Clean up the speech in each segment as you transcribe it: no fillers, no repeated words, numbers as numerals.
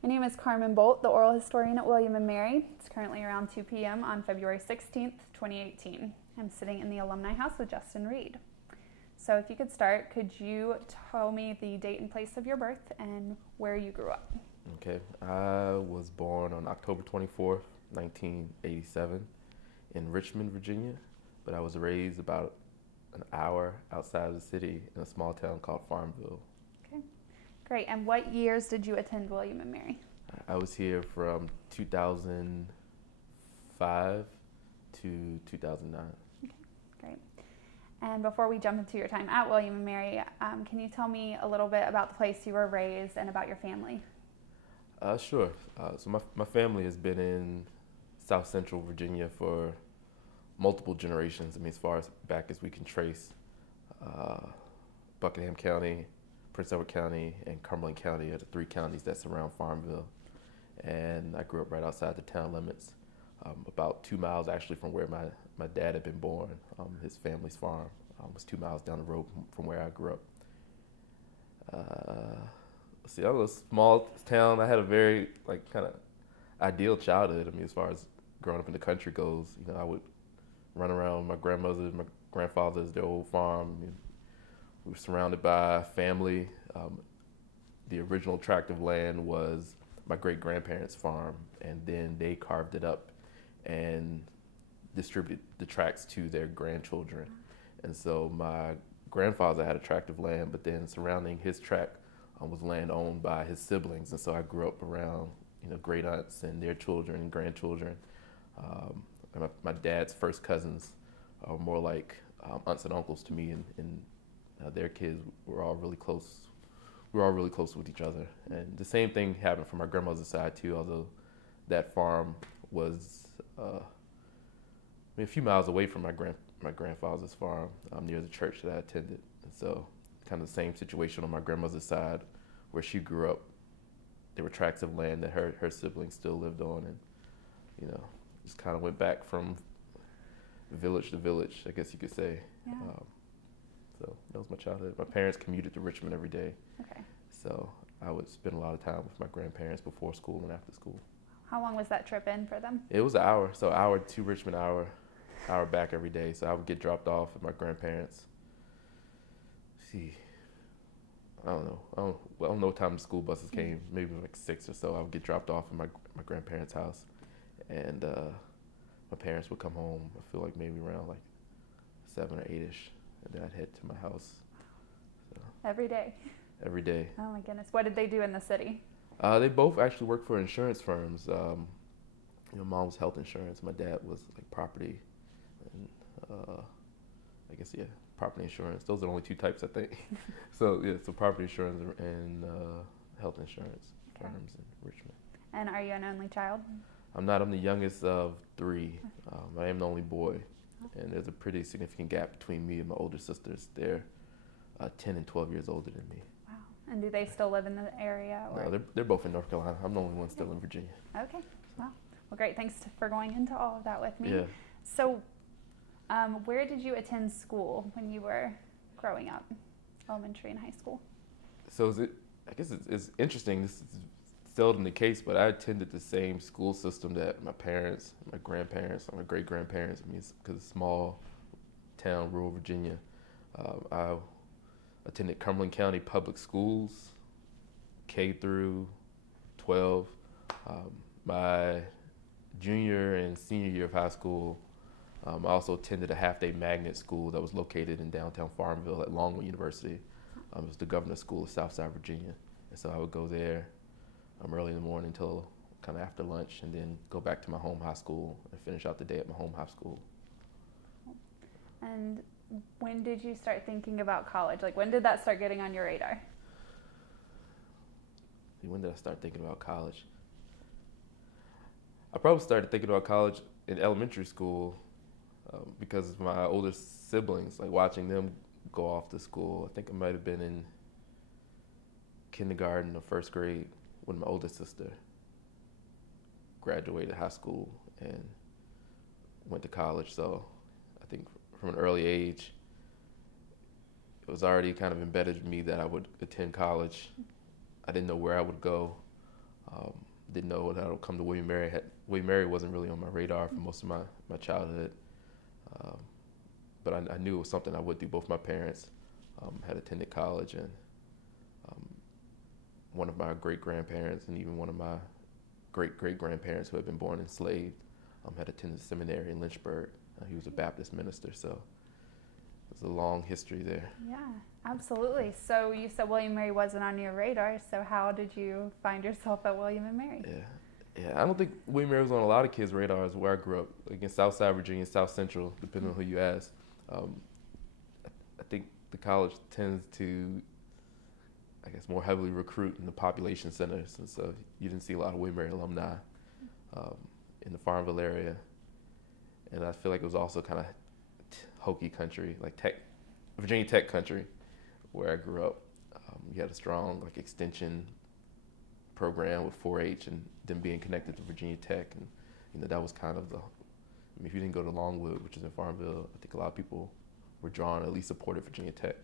My name is Carmen Bolt, the oral historian at William & Mary. It's currently around 2 p.m. on February 16th, 2018. I'm sitting in the Alumni House with Justin Reid. So if you could start, could you tell me the date and place of your birth and where you grew up? Okay, I was born on October 24th, 1987 in Richmond, Virginia, but I was raised about an hour outside of the city in a small town called Farmville. Okay, great. And what years did you attend William & Mary? I was here from 2005 to 2009. Okay, great. And before we jump into your time at William & Mary, can you tell me a little bit about the place you were raised and about your family? Sure. So my family has been in South Central Virginia for multiple generations. I mean, as far as back as we can trace, Buckingham County, Prince Edward County, and Cumberland County are the three counties that surround Farmville. And I grew up right outside the town limits, about 2 miles actually from where my dad had been born. His family's farm was 2 miles down the road from where I grew up. Let's see, I was a small town. I had a very kind of ideal childhood. I mean, as far as growing up in the country goes, I would run around my grandmother's, my grandfather's, their old farm. We were surrounded by family. The original tract of land was my great-grandparents' farm, and then they carved it up and distributed the tracts to their grandchildren. And so my grandfather had a tract of land, but then surrounding his tract was land owned by his siblings. And so I grew up around, great aunts and their children and grandchildren. And my dad's first cousins are more like aunts and uncles to me, and their kids were all really close. We were all really close with each other. And the same thing happened from my grandmother's side too, although that farm was a few miles away from my grandfather's farm, near the church that I attended. And so kind of the same situation on my grandmother's side, where she grew up. There were tracts of land that her siblings still lived on, and just kind of went back from village to village, I guess you could say. Yeah. So that was my childhood. My parents commuted to Richmond every day. Okay. So I would spend a lot of time with my grandparents before school and after school. How long was that trip in for them? It was an hour. So hour to Richmond, hour back every day. So I would get dropped off at my grandparents'. I don't know what time the school buses came, maybe like 6 or so. I would get dropped off at my grandparents' house, and my parents would come home, I feel like maybe around like 7 or 8-ish, and then I'd head to my house. So, every day? Every day. Oh my goodness. What did they do in the city? They both actually worked for insurance firms. Mom was health insurance, my dad was like property, and I guess, yeah, property insurance. Those are the only two types, I think. So property insurance and health insurance firms in Richmond. And are you an only child? I'm not. I'm the youngest of 3. I am the only boy, and there's a pretty significant gap between me and my older sisters. They're 10 and 12 years older than me. Wow. And do they still live in the area? Or? No, they're both in North Carolina. I'm the only one still in Virginia. Okay. Wow. Well, great. Thanks for going into all of that with me. Yeah. So, where did you attend school when you were growing up, elementary and high school? So I guess it's interesting. This is seldom the case, but I attended the same school system that my parents, my grandparents, and my great-grandparents. I mean, because it's a small town, rural Virginia. I attended Cumberland County Public Schools, K through 12. My junior and senior year of high school, I also attended a half-day magnet school that was located in downtown Farmville at Longwood University. It was the Governor's School of Southside Virginia. And so I would go there early in the morning until kind of after lunch, and then go back to my home high school and finish out the day at my home high school. And when did you start thinking about college? Like, when did that start getting on your radar? When did I start thinking about college? I probably started thinking about college in elementary school because of my older siblings, like watching them go off to school. I think I might have been in kindergarten or first grade when my older sister graduated high school and went to college. So I think from an early age, it was already kind of embedded in me that I would attend college. I didn't know where I would go. Didn't know that I would come to William Mary. William Mary wasn't really on my radar for most of my childhood. But I knew it was something I would do. Both my parents had attended college, and one of my great-grandparents and even one of my great-great-grandparents who had been born enslaved had attended seminary in Lynchburg. He was a Baptist minister, so there's a long history there. Yeah, absolutely. So you said William Mary wasn't on your radar, so how did you find yourself at William and Mary? Yeah, I don't think William Mary was on a lot of kids' radars where I grew up, like in Southside Virginia, South Central, depending on who you ask. I think the college tends to, I guess, more heavily recruit in the population centers, and so you didn't see a lot of William Mary alumni in the Farmville area. And I feel like it was also kind of hokey country, like Virginia Tech country, where I grew up. You had a strong like extension program with 4-H, and then being connected to Virginia Tech, and that was kind of if you didn't go to Longwood, which is in Farmville, I think a lot of people were drawn, at least supported Virginia Tech.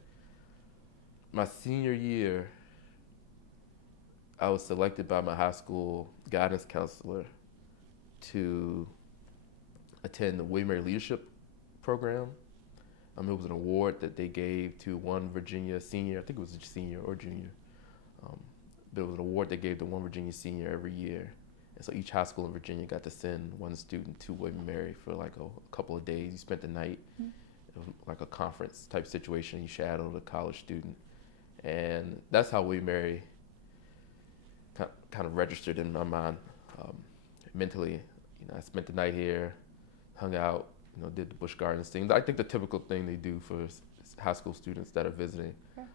My senior year, I was selected by my high school guidance counselor to attend the Weimar Leadership Program. It was an award that they gave to one Virginia senior, I think it was a senior or junior, but it was an award they gave to one Virginia senior every year. And so each high school in Virginia got to send one student to William Mary for like a couple of days. You spent the night. Mm-hmm. It was like a conference type situation. You shadowed a college student. And that's how William Mary kind of registered in my mind mentally. I spent the night here, hung out, did the Busch Gardens thing. I think the typical thing they do for high school students that are visiting. Yeah.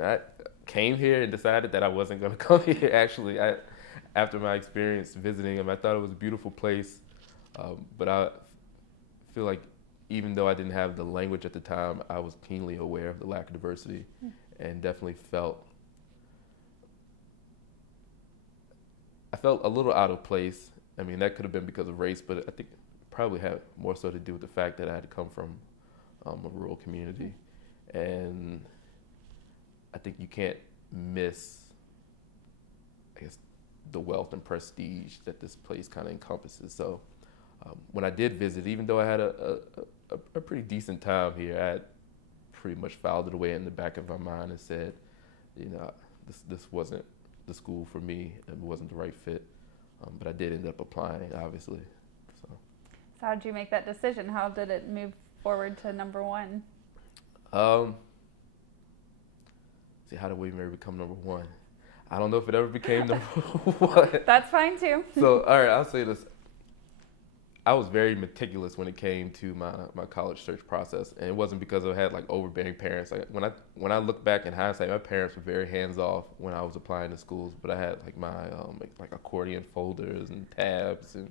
I came here and decided that I wasn't going to come here. Actually, after my experience visiting them, I thought it was a beautiful place, but I feel like even though I didn't have the language at the time, I was keenly aware of the lack of diversity, and definitely felt a little out of place. I mean, that could have been because of race, but I think it probably had more so to do with the fact that I had come from a rural community. And I think you can't miss, I guess, the wealth and prestige that this place kind of encompasses. So when I did visit, even though I had a pretty decent time here, I had pretty much filed it away in the back of my mind and said, this wasn't the school for me. It wasn't the right fit. But I did end up applying, obviously. So how did you make that decision? How did it move forward to number one? How did William Mary become number one? I don't know if it ever became number one. That's fine too. So, all right, I'll say this. I was very meticulous when it came to my college search process, and it wasn't because I had like overbearing parents. Like when I look back in hindsight, my parents were very hands off when I was applying to schools. But I had like my like accordion folders and tabs and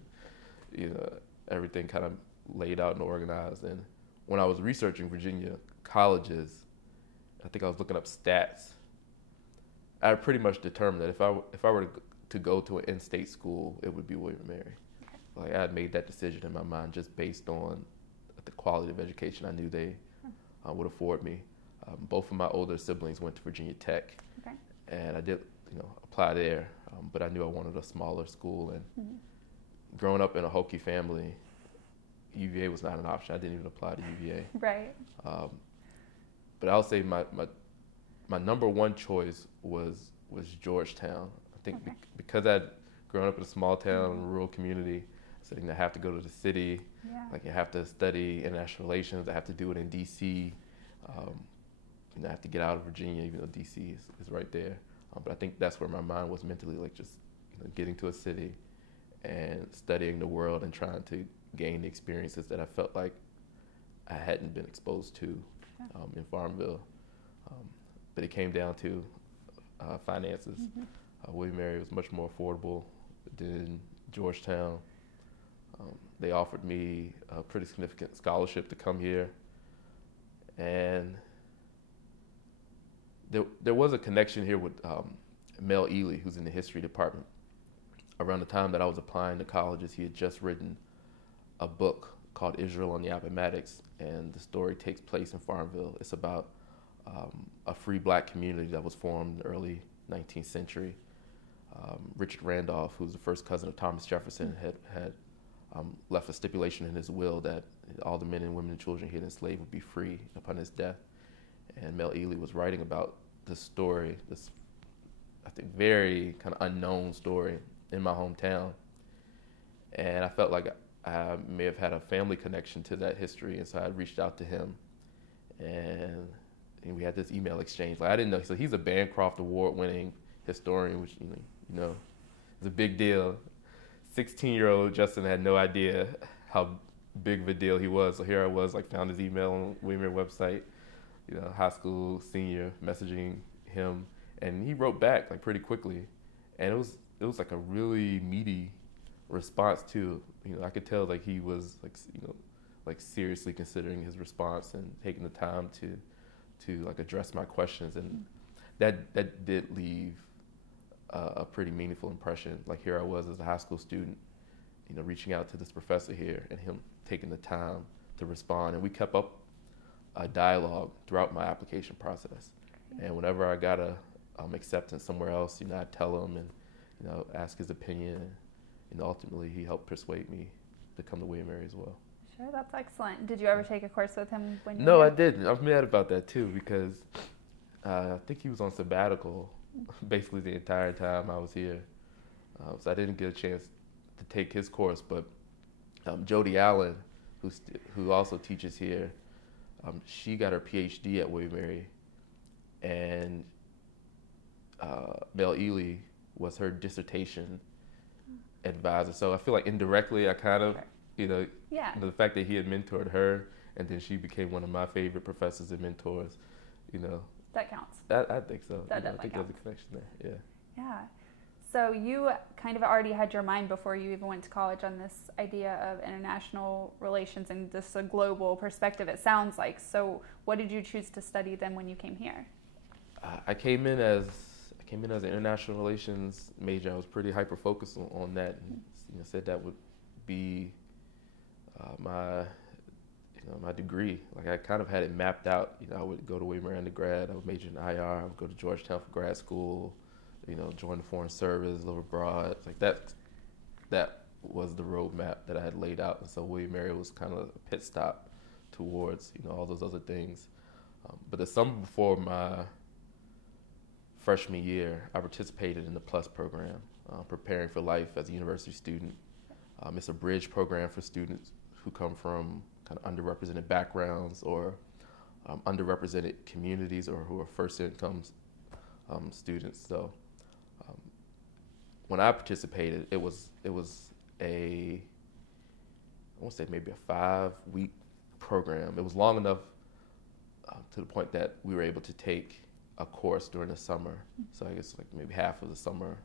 everything kind of laid out and organized. And when I was researching Virginia colleges, I think I was looking up stats. I pretty much determined that if I were to go to an in-state school, it would be William Mary. Like I had made that decision in my mind just based on the quality of education I knew they would afford me. Both of my older siblings went to Virginia Tech, and I did apply there, but I knew I wanted a smaller school. And growing up in a Hokie family, UVA was not an option. I didn't even apply to UVA. Right. But I'll say my number one choice was Georgetown. I think because I'd grown up in a small town, rural community, so I have to go to the city. Yeah. Like you have to study international relations. I have to do it in D.C. I have to get out of Virginia, even though D.C. is right there. But I think that's where my mind was mentally, like just getting to a city and studying the world and trying to gain the experiences that I felt like I hadn't been exposed to in Farmville. But it came down to finances. William Mary was much more affordable than Georgetown. They offered me a pretty significant scholarship to come here. And there was a connection here with Mel Ely, who's in the history department. Around the time that I was applying to colleges, he had just written a book called Israel on the Appomattox, and the story takes place in Farmville. It's about a free black community that was formed in the early 19th century. Richard Randolph, who's the first cousin of Thomas Jefferson, had left a stipulation in his will that all the men and women and children he had enslaved would be free upon his death. And Mel Ely was writing about this story, this, I think, very kind of unknown story in my hometown. And I felt like I may have had a family connection to that history, and so I reached out to him, and we had this email exchange. Like, I didn't know, so he's a Bancroft Award-winning historian, which you know, is a big deal. 16-year-old Justin had no idea how big of a deal he was. So here I was, like, found his email on Weimar website, high school senior, messaging him, and he wrote back like pretty quickly, and it was like a really meaty response too. I could tell like he was like seriously considering his response and taking the time to like address my questions, and that did leave a pretty meaningful impression. Like, here I was as a high school student, reaching out to this professor here, and him taking the time to respond, and we kept up a dialogue throughout my application process. And whenever I got a acceptance somewhere else, I'd tell him and ask his opinion. Ultimately, he helped persuade me to come to Weimar as well. Sure, that's excellent. Did you ever take a course with him when you No, were I didn't. I'm mad about that too, because I think he was on sabbatical basically the entire time I was here. So I didn't get a chance to take his course. But Jody Allen, who also teaches here, she got her PhD at Weimar, and Mel Ely was her dissertation advisor. So I feel like indirectly I kind of, the fact that he had mentored her, and then she became one of my favorite professors and mentors, That counts. I think so. That I definitely think counts. there's a connection there, yeah. Yeah. So you kind of already had your mind before you even went to college on this idea of international relations and just a global perspective, it sounds like. So what did you choose to study then when you came here? I came in as an international relations major. I was pretty hyper focused on that, and said that would be my degree. Like, I kind of had it mapped out. I would go to Weimar undergrad. I would major in IR. I would go to Georgetown for grad school. Join the foreign service, live abroad. Like, that was the roadmap that I had laid out. And so Weimar was kind of a pit stop towards all those other things. But the summer before my freshman year, I participated in the PLUS program, Preparing for Life as a University Student. It's a bridge program for students who come from kind of underrepresented backgrounds or underrepresented communities, or who are first incomes students. So when I participated, it was I won't say maybe a 5-week program. It was long enough to the point that we were able to take a course during the summer. So I guess like maybe half of the summer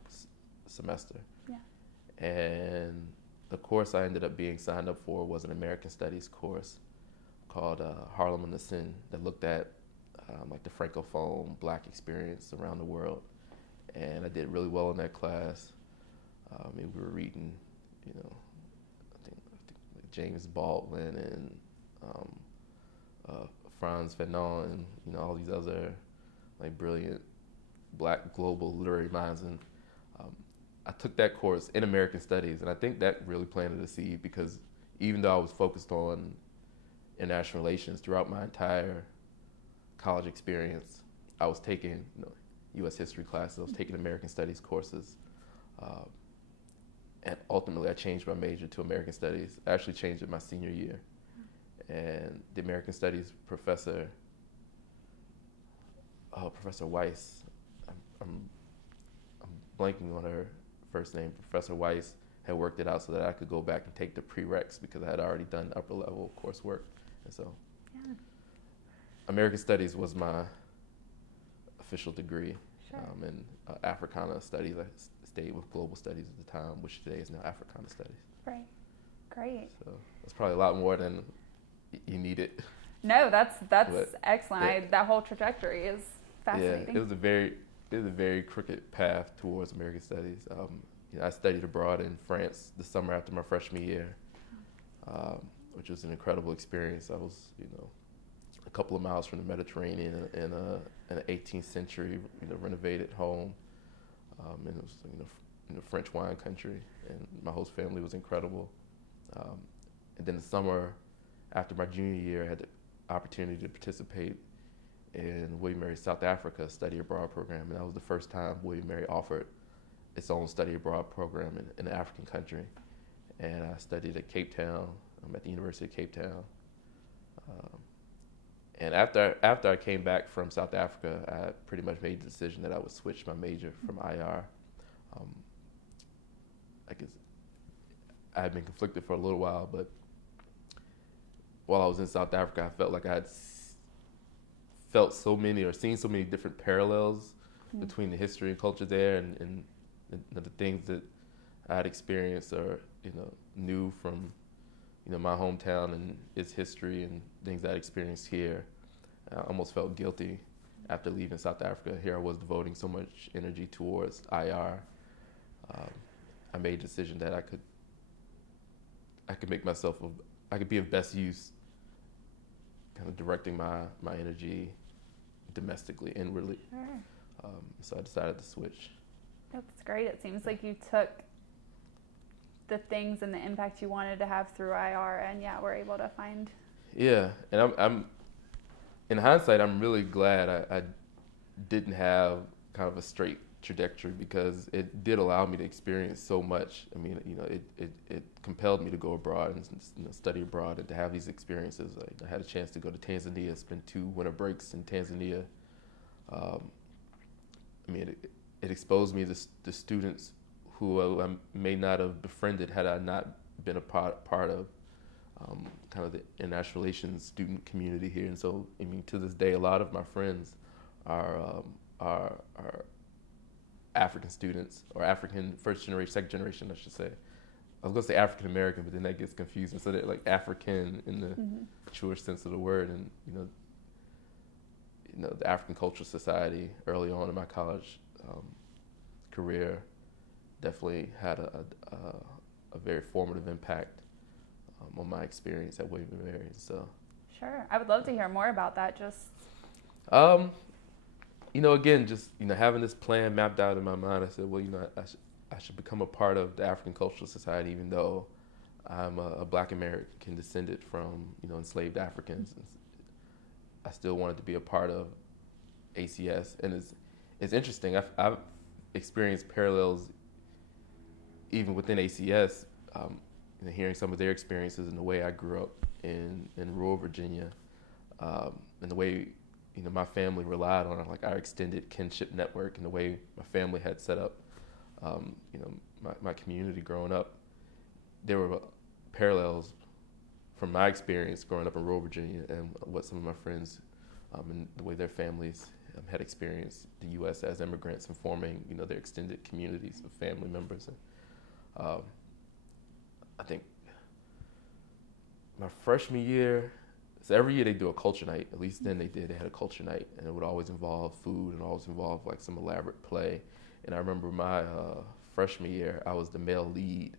semester. Yeah. And the course I ended up being signed up for was an American Studies course called Harlem and the Sin, that looked at like the Francophone Black experience around the world. And I did really well in that class. We were reading, I think James Baldwin and Franz Fanon and all these other like brilliant Black global literary minds. And I took that course in American Studies, and I think that really planted a seed, because even though I was focused on international relations throughout my entire college experience, I was taking U.S. history classes, I was taking American Studies courses, and ultimately I changed my major to American Studies. I actually changed it my senior year, and the American Studies professor, Professor Weiss, I'm blanking on her first name. Professor Weiss had worked it out so that I could go back and take the prereqs, because I had already done upper level coursework, and so American Studies was my official degree. Sure. And Africana Studies, I stayed with Global Studies at the time, which today is now Africana Studies. Right. Great. So that's probably a lot more than you needed. No, that's But, excellent. yeah. That whole trajectory is fascinating. Yeah, it was a very crooked path towards American Studies. I studied abroad in France the summer after my freshman year, which was an incredible experience. I was, a couple of miles from the Mediterranean in an 18th century, renovated home. and it was French wine country, and my host family was incredible. And then the summer after my junior year, I had the opportunity to participate in William Mary South Africa study abroad program, and that was the first time William Mary offered its own study abroad program in an African country. And I studied at Cape Town. I'm at the University of Cape Town. And after I came back from South Africa, I pretty much made the decision that I would switch my major from IR. I guess I had been conflicted for a little while, but while I was in South Africa, I felt like I had felt so many or seen so many different parallels between the history and culture there, and the things that I had experienced or knew from my hometown and its history and things I experienced here. I almost felt guilty after leaving South Africa. Here I was devoting so much energy towards IR. I made a decision that I could make myself, I could be of best use kind of directing my energy domestically, inwardly. Sure. So I decided to switch. That's great. It seems like you took the things and the impact you wanted to have through IR, and were able to find. Yeah, and I'm in hindsight, I'm really glad I didn't have kind of a straight trajectory, because it did allow me to experience so much. I mean, it compelled me to go abroad and study abroad and to have these experiences. I had a chance to go to Tanzania, spend 2 winter breaks in Tanzania. I mean, it exposed me to students who I may not have befriended had I not been a part of kind of the international relations student community here. And so, I mean, to this day, a lot of my friends are African students, or African first generation, second generation, I should say. I was going to say African American, but then that gets confusing. So they're like African in the truest sense of the word. And the African Cultural Society early on in my college career definitely had a very formative impact on my experience at William & Mary. So, sure, I would love to hear more about that. Just again, just having this plan mapped out in my mind, I said, well, I should become a part of the African Cultural Society, even though I'm a Black American descended from enslaved Africans. I still wanted to be a part of ACS, and it's interesting. I've experienced parallels even within ACS, hearing some of their experiences and the way I grew up in rural Virginia, and the way my family relied on our extended kinship network, and the way my family had set up my community growing up. There were parallels from my experience growing up in rural Virginia and what some of my friends and the way their families had experienced the U.S. as immigrants and forming their extended communities of family members. And I think my freshman year, so every year they do a culture night. At least then they had a culture night, and it would always involve food and always involve some elaborate play. And I remember my freshman year, I was the male lead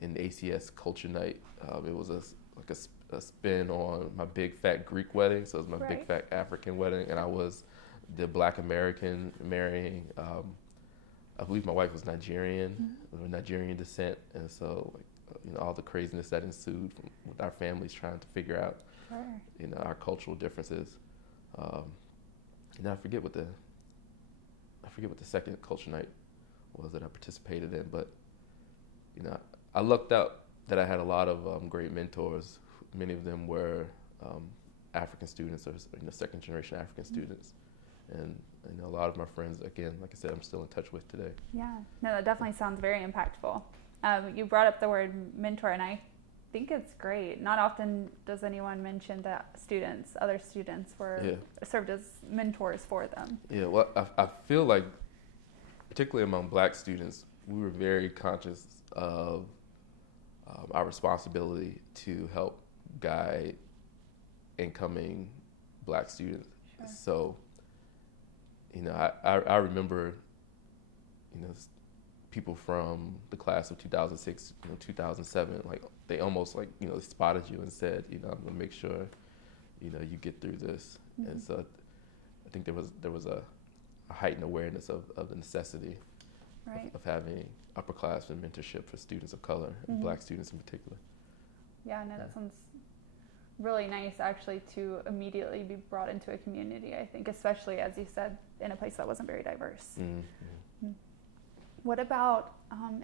in the ACS culture night. It was a spin on my big fat Greek wedding, so it was my big fat African wedding, and I was the Black American marrying. I believe my wife was Nigerian, of Nigerian descent, and so all the craziness that ensued with our families trying to figure out our cultural differences. And I forget what the second culture night was that I participated in, but I lucked out that I had a lot of great mentors. Many of them were African students or second generation African students, and a lot of my friends, again, like I said, I'm still in touch with today. Yeah, no, that definitely sounds very impactful. You brought up the word mentor, and I think it's great. Not often does anyone mention that other students served as mentors for them. Yeah, well, I feel like, particularly among Black students, we were very conscious of our responsibility to help guide incoming Black students. Sure. So, I remember, people from the class of 2006, 2007, they almost spotted you and said, I'm gonna make sure, you get through this. And so I think there was a heightened awareness of the necessity Right. of having upperclassmen mentorship for students of color, and Black students in particular. Yeah, no, that sounds really nice, actually, to immediately be brought into a community, I think, especially, as you said, in a place that wasn't very diverse. What about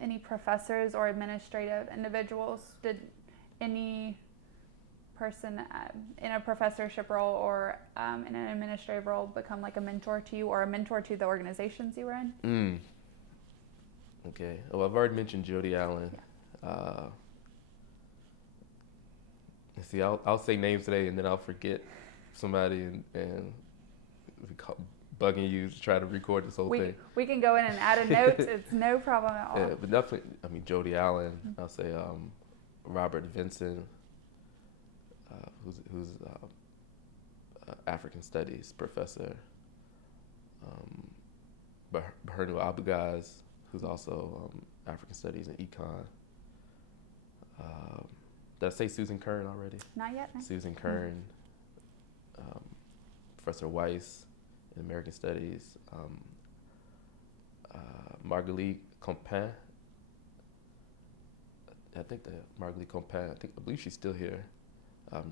any professors or administrative individuals? Did any person in a professorship role or in an administrative role become like a mentor to you or a mentor to the organizations you were in? Okay. Well, I've already mentioned Jody Allen. Yeah. Let's see, I'll say names today and then I'll forget somebody and bugging you to try to record this whole thing. We can go in and add a note. It's no problem at all. Yeah, but definitely, I mean, Jody Allen. I'll say Robert Vinson, who's African Studies professor. Bernu Abugaz, who's also African Studies and Econ. Did I say Susan Kern already? Not yet. No. Susan Kern, Professor Weiss in American Studies, Marguerite Compin. I believe she's still here.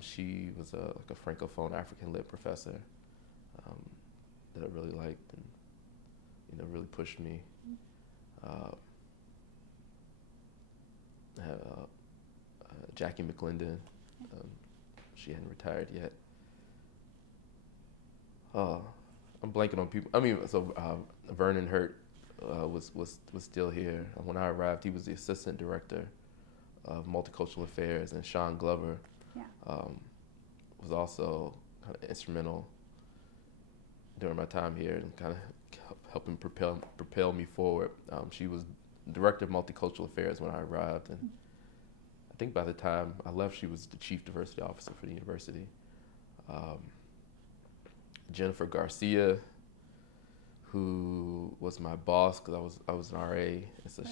She was like a Francophone African Lit professor that I really liked and really pushed me. I have Jackie McClendon. She hadn't retired yet. I'm blanking on people. I mean, so Vernon Hurt was still here when I arrived. He was the assistant director of multicultural affairs, and Sean Glover was also kind of instrumental during my time here and kind of helping propel me forward. She was director of multicultural affairs when I arrived, and I think by the time I left, she was the chief diversity officer for the university. Jennifer Garcia, who was my boss because I was an RA, and so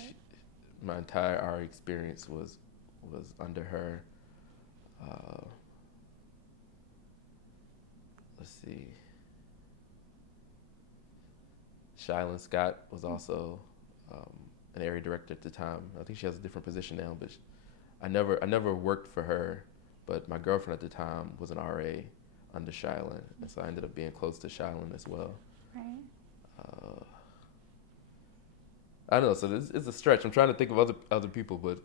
my entire RA experience was under her. Let's see. Shylin Scott was also an area director at the time. I think she has a different position now, but I never worked for her. But my girlfriend at the time was an RA under Shylin, and so I ended up being close to Shylin as well. Right. I know, so this is a stretch. I'm trying to think of other people, but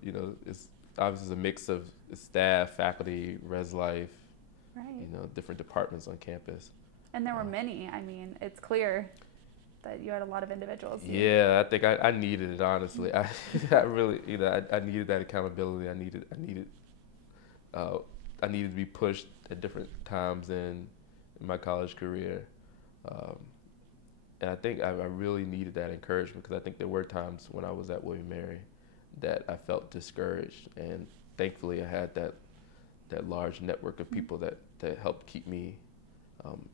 it's obviously a mix of staff, faculty, res life, right. Different departments on campus. And there were many. I mean, it's clear that you had a lot of individuals. Yeah, I think I needed it, honestly. I really, I needed that accountability. I needed to be pushed at different times in my college career. And I think I really needed that encouragement because I think there were times when I was at William & Mary that I felt discouraged, and thankfully I had that large network of people that helped keep me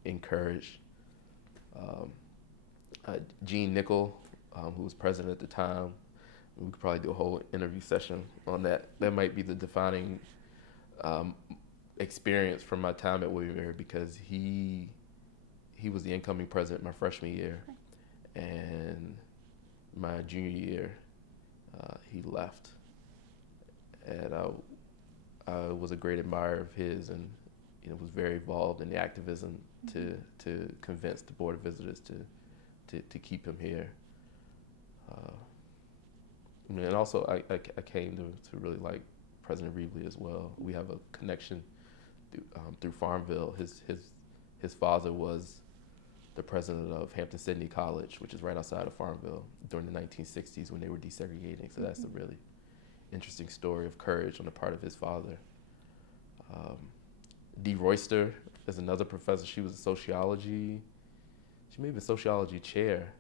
encouraged. Gene Nickel, who was president at the time, we could probably do a whole interview session on that. That might be the defining experience from my time at William & Mary because he was the incoming president my freshman year, and my junior year he left, and I was a great admirer of his, and was very involved in the activism to convince the Board of Visitors to keep him here. And also I came to really like President Reid as well. We have a connection through Farmville. His father was the president of Hampton-Sydney College, which is right outside of Farmville, during the 1960s when they were desegregating. So that's a really interesting story of courage on the part of his father. Dee Royster is another professor. She was she may have been sociology chair.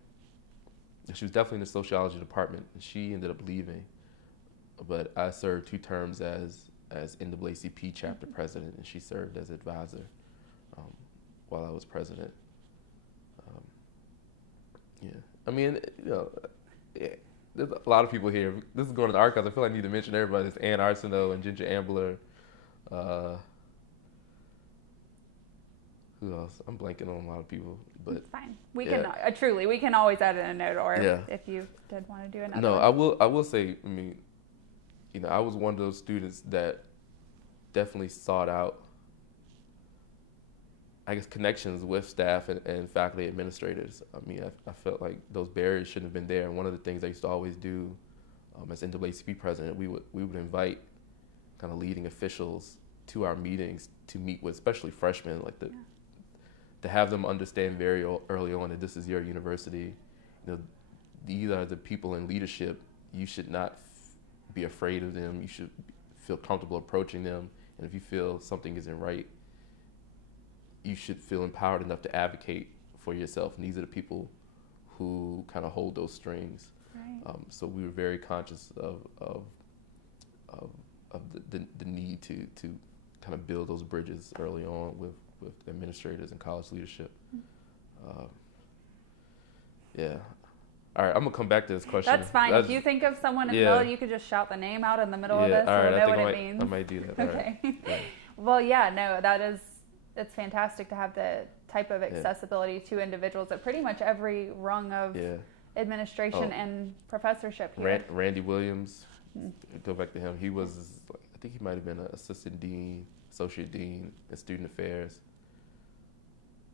She was definitely in the sociology department, and she ended up leaving. But I served 2 terms as NAACP chapter president, and she served as advisor while I was president. I mean, there's a lot of people here. This is going to the archives. I feel like I need to mention everybody. There's Ann Arsenault and Ginger Ambler. Who else? I'm blanking on a lot of people, but it's fine. We can truly we can always add in a note, or if you did want to do another. No, one. I will say. I mean, I was one of those students that definitely sought out, I guess, connections with staff and faculty administrators. I mean, I felt like those barriers shouldn't have been there. And one of the things I used to always do as NAACP president, we would invite kind of leading officials to our meetings to meet with, especially freshmen, like to have them understand very early on that this is your university. These are the people in leadership. You should not be afraid of them. You should feel comfortable approaching them. And if you feel something isn't right, you should feel empowered enough to advocate for yourself. And these are the people who kind of hold those strings. Right. So we were very conscious of the need to kind of build those bridges early on with administrators and college leadership. Yeah. All right, I'm gonna come back to this question. That's fine. If you think of someone in the middle, you could just shout the name out in the middle of this, so we'll know what it means. I might do that. Okay. Right. Well, it's fantastic to have the type of accessibility to individuals at pretty much every rung of administration and professorship here. Randy Williams, go back to him. He was, I think he might have been an assistant dean, associate dean in student affairs.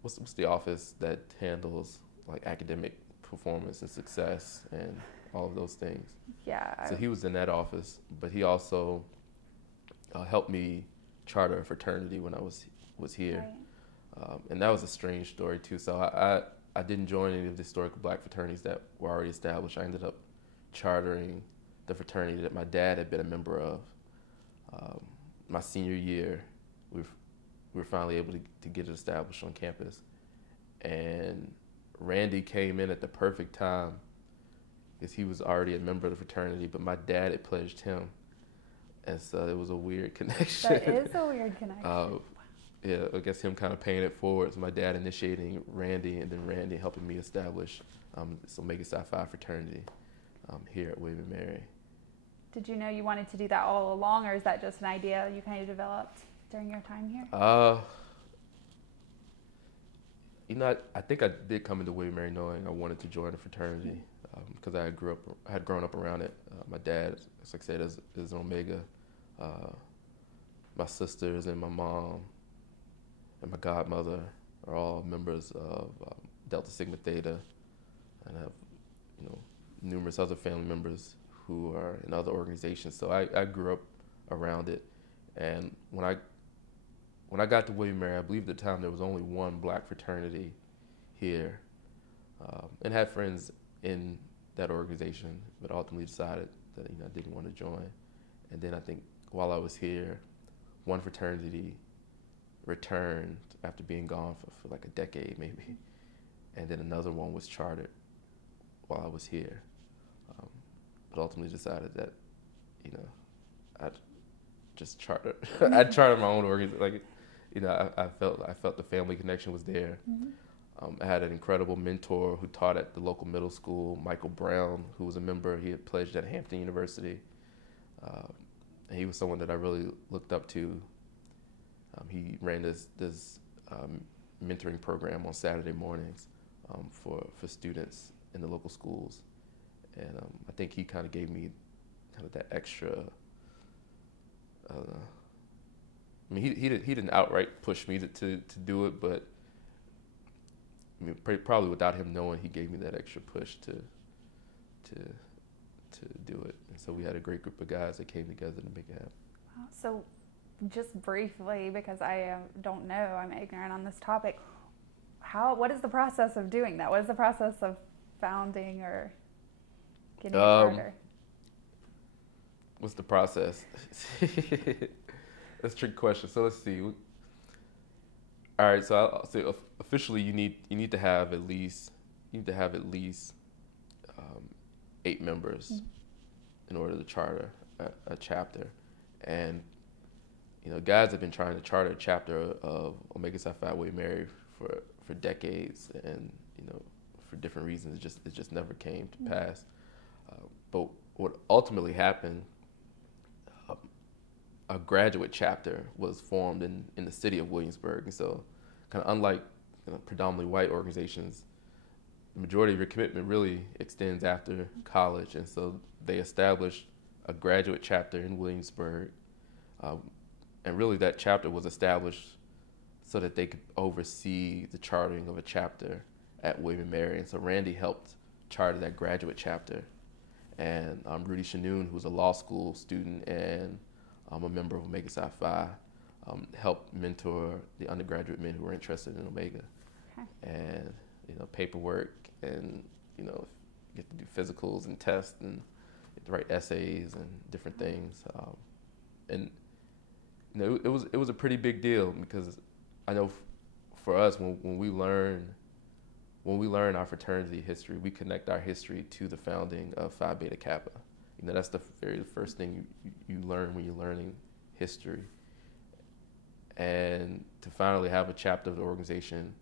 What's the office that handles like academic performance and success and all of those things? Yeah. So he was in that office, but he also helped me charter a fraternity when I was here. Right. And that was a strange story too. So I didn't join any of the historical black fraternities that were already established. I ended up chartering the fraternity that my dad had been a member of. My senior year, we were finally able to get it established on campus. And Randy came in at the perfect time because he was already a member of the fraternity, but my dad had pledged him. And so it was a weird connection. That is a weird connection. Yeah, I guess him kind of paying it forward. So my dad initiating Randy, and then Randy helping me establish this Omega Psi Phi fraternity here at William & Mary. Did you know you wanted to do that all along, or is that just an idea you kind of developed during your time here? I think I did come into William & Mary knowing I wanted to join a fraternity because I had grown up around it. My dad, as I said, is an Omega. My sisters and my mom and my godmother are all members of Delta Sigma Theta, and I have numerous other family members who are in other organizations. So I grew up around it, and when I got to William & Mary, I believe at the time there was only one black fraternity here, and had friends in that organization, but ultimately decided that I didn't want to join. And then I think while I was here, one fraternity returned after being gone for like a decade maybe, and then another one was chartered while I was here, but ultimately decided that I'd just charter. I'd charter my own organization. I felt the family connection was there. Mm-hmm. I had an incredible mentor who taught at the local middle school, Michael Brown, who was a member. He had pledged at Hampton University. And he was someone that I really looked up to. He ran this mentoring program on Saturday mornings for students in the local schools. And I think he kind of gave me kind of that extra, he didn't outright push me to do it, but probably without him knowing, he gave me that extra push to do it. And so we had a great group of guys that came together to make it happen. Wow. So just briefly, because I don't know, I'm ignorant on this topic, what is the process of doing that? What is the process of founding or getting a charter? What's the process? That's a tricky question. So let's see. All right. So I'll say officially, you need to have at least 8 members in order to charter a chapter, and guys have been trying to charter a chapter of Omega Psi Phi William & Mary for decades, and for different reasons, it just never came to pass. But what ultimately happened, a graduate chapter was formed in the city of Williamsburg, and so kind of unlike predominantly white organizations, the majority of your commitment really extends after college. And so they established a graduate chapter in Williamsburg. And really that chapter was established so that they could oversee the chartering of a chapter at William and Mary. And so Randy helped charter that graduate chapter. And Rudy Shanoon, who's a law school student and a member of Omega Psi Phi, helped mentor the undergraduate men who were interested in Omega. Okay. And, paperwork and, you get to do physicals and tests and you have to write essays and different things. And, it was a pretty big deal because I know for us, when we learn our fraternity history, we connect our history to the founding of Phi Beta Kappa. That's the very first thing you learn when you're learning history. And to finally have a chapter of the organization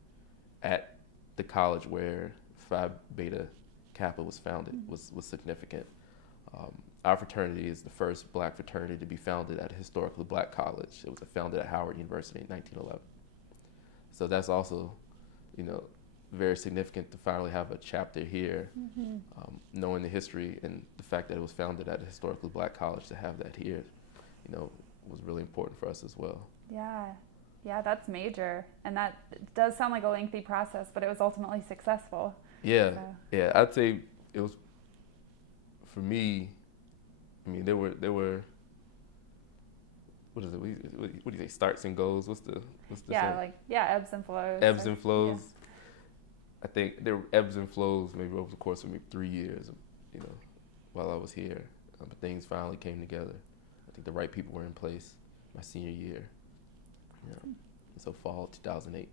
at the college where Phi Beta Kappa was founded was significant. Our fraternity is the first black fraternity to be founded at a historically black college. It was founded at Howard University in 1911. So that's also, very significant to finally have a chapter here, knowing the history and the fact that it was founded at a historically black college. To have that here, was really important for us as well. Yeah, that's major. And that does sound like a lengthy process, but it was ultimately successful. Yeah, I'd say it was, for me, there were what is it? What do you say? Starts and goals. What's the ebbs and flows. Ebbs and flows. Yeah. I think there were ebbs and flows maybe over the course of maybe 3 years, while I was here. But things finally came together. I think the right people were in place my senior year. And so fall 2008.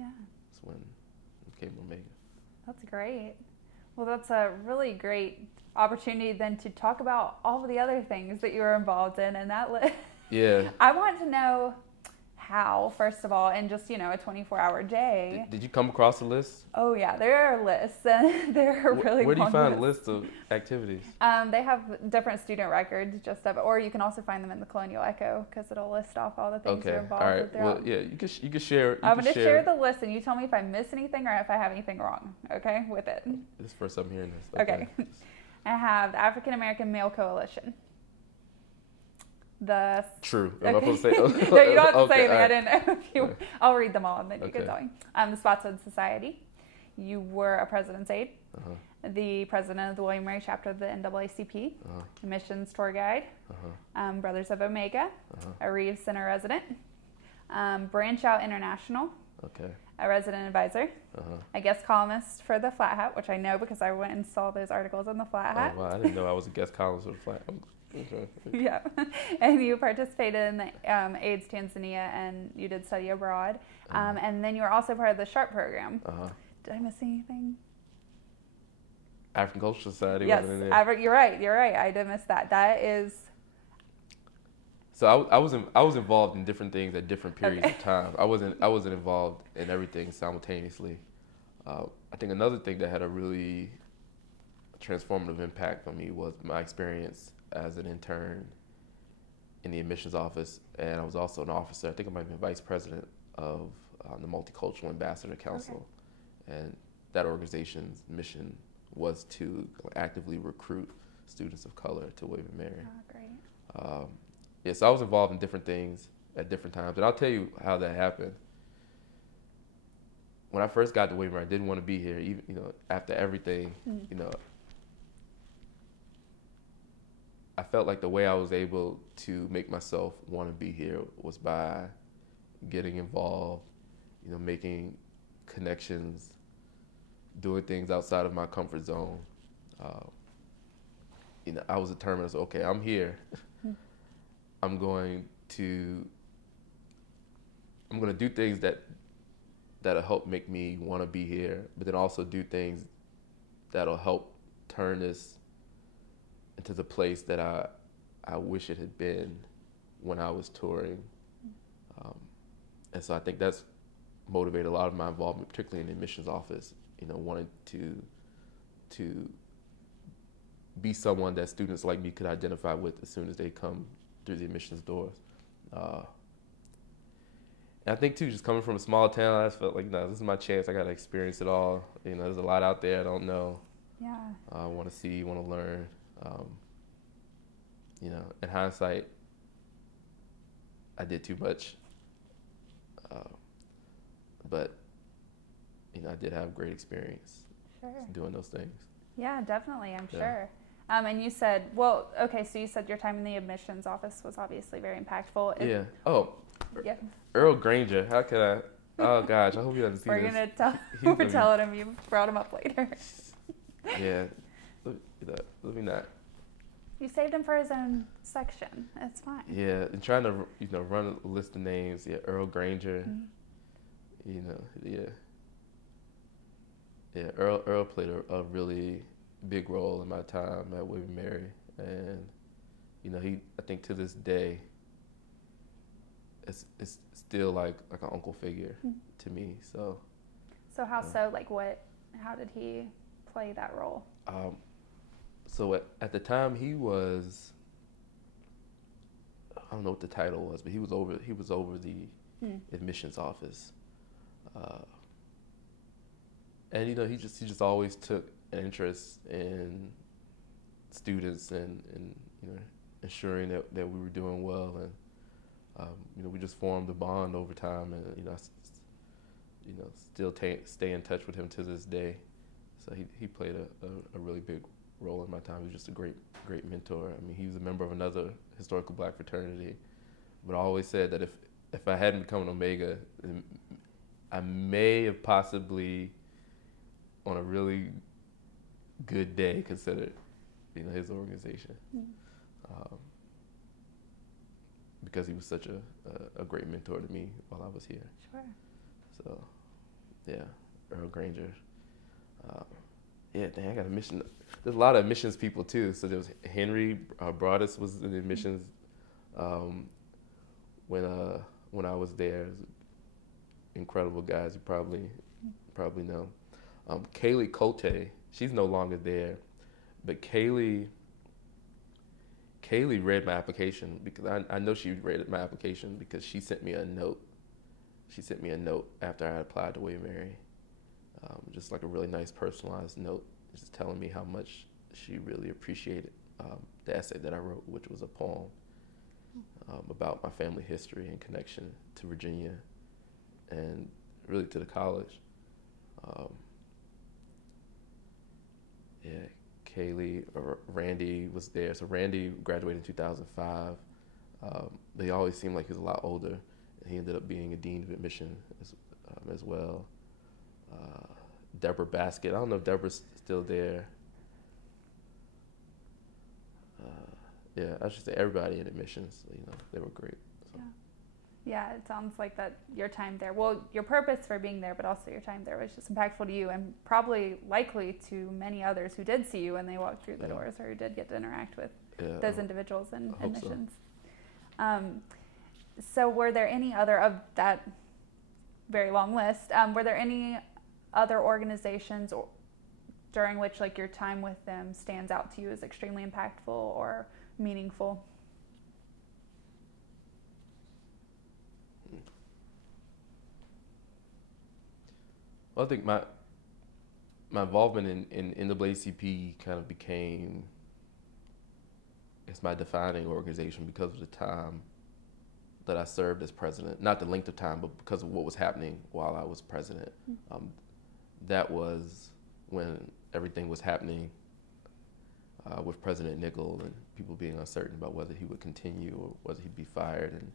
Yeah. That's when it became Omega. That's great. Well, that's a really great opportunity then to talk about all of the other things that you were involved in that list. Yeah. I want to know how, first of all, in just, a 24-hour day. Did you come across a list? Oh, yeah. There are lists, and there are really Where do you find lists. lists of activities? They have different student records, or you can also find them in the Colonial Echo, because it'll list off all the things you're involved with. All right. Well, yeah, you can share. I'm going to share the list, and you tell me if I miss anything or if I have anything wrong, okay, with it. This is the first I'm hearing this. Okay. I have the African American Male Coalition. True. Okay. Am I supposed to say? No, you don't have to say anything. Right. I didn't know if you. I'll read them all and then you can tell me. The Spotswood Society. You were a president's aide. The president of the William Mary chapter of the NAACP. A missions tour guide. Brothers of Omega. A Reid Center resident. Branch Out International. Okay. A resident advisor. A guest columnist for the Flat Hat, which I know because I went and saw those articles on the Flat Hat. Oh, wow. I didn't know I was a guest columnist for the Flat Hat. Okay. Yeah, and you participated in the AIDS Tanzania, and you did study abroad, and then you were also part of the SHARP program. Did I miss anything? African Cultural Society. Yes, wasn't in there. You're right. I did miss that. That is. So I was involved in different things at different periods of time. I wasn't involved in everything simultaneously. I think another thing that had a really transformative impact on me was my experience as an intern in the admissions office, and I was also an officer. I think I might have been vice president of the Multicultural Ambassador Council, and that organization's mission was to actively recruit students of color to William and Mary. Oh, great. So I was involved in different things at different times, and I'll tell you how that happened. When I first got to Weimar, I didn't want to be here. Even after everything, I felt like the way I was able to make myself want to be here was by getting involved, making connections, doing things outside of my comfort zone. I was determined. So, okay, I'm here. I'm going to do things that'll help make me want to be here, but then also do things that'll help turn this into the place that I wish it had been when I was touring. And so I think that's motivated a lot of my involvement, particularly in the admissions office, wanting to be someone that students like me could identify with as soon as they come through the admissions doors. I think too, just coming from a small town, I just felt like, no, this is my chance. I got to experience it all. You know, there's a lot out there I don't know. Yeah. I want to see, want to learn. You know, in hindsight, I did too much. But, you know, I did have great experience doing those things. Yeah, definitely, I'm sure. And you said, well, okay, so you said your time in the admissions office was obviously very impactful. Yeah. Oh, yeah. Earl Granger. How could I? Oh, gosh, I hope he doesn't see We're this. going to tell, we're telling him you brought him up later. Yeah. Let me not. You saved him for his own section. It's fine. Yeah, and trying to, you know, run a list of names. Yeah, Earl Granger. Mm-hmm. You know, yeah. Yeah, Earl played a really big role in my time at William & Mary. And, you know, I think to this day, it's still like an uncle figure to me. So how how did he play that role? So at the time he was, I don't know what the title was, but he was over the admissions office. And you know, he just always took an interest in students and you know, ensuring that we were doing well. And you know, we just formed a bond over time, and you know, still stay in touch with him to this day. So he played a really big role in my time. He was just a great mentor. I mean, he was a member of another historical Black fraternity, but I always said that if I hadn't become an Omega, I may have possibly, on a really good day, considered, you know, his organization. Because he was such a great mentor to me while I was here. Sure. So, yeah, Earl Granger. Yeah, dang, I got a mission. There's a lot of admissions people too. So there was Henry Broadus was in admissions when I was there. Incredible guys, you probably know. Kaylee Cote, she's no longer there, but Kaylee read my application because I know she read my application because she sent me a note. She sent me a note after I applied to William & Mary. Just like a really nice personalized note, just telling me how much she really appreciated the essay that I wrote, which was a poem about my family history and connection to Virginia and really to the college. Yeah, Kaylee or Randy was there. So Randy graduated in 2005. They always seemed like he was a lot older, and he ended up being a dean of admission as well. Deborah Basket. I don't know if Deborah's still there. Yeah, I should say everybody in admissions. You know, they were great. So. Yeah, it sounds like that your time there. Well, your purpose for being there, but also your time there was just impactful to you, and probably likely to many others who did see you when they walked through the doors, or who did get to interact with those individuals in admissions. So were there any other of that very long list? Were there any other organizations during which like your time with them stands out to you as extremely impactful or meaningful? Well, I think my involvement in NAACP kind of became, it's my defining organization because of the time that I served as president. Not the length of time, but because of what was happening while I was president. That was when everything was happening with President Nickel and people being uncertain about whether he would continue or whether he'd be fired. And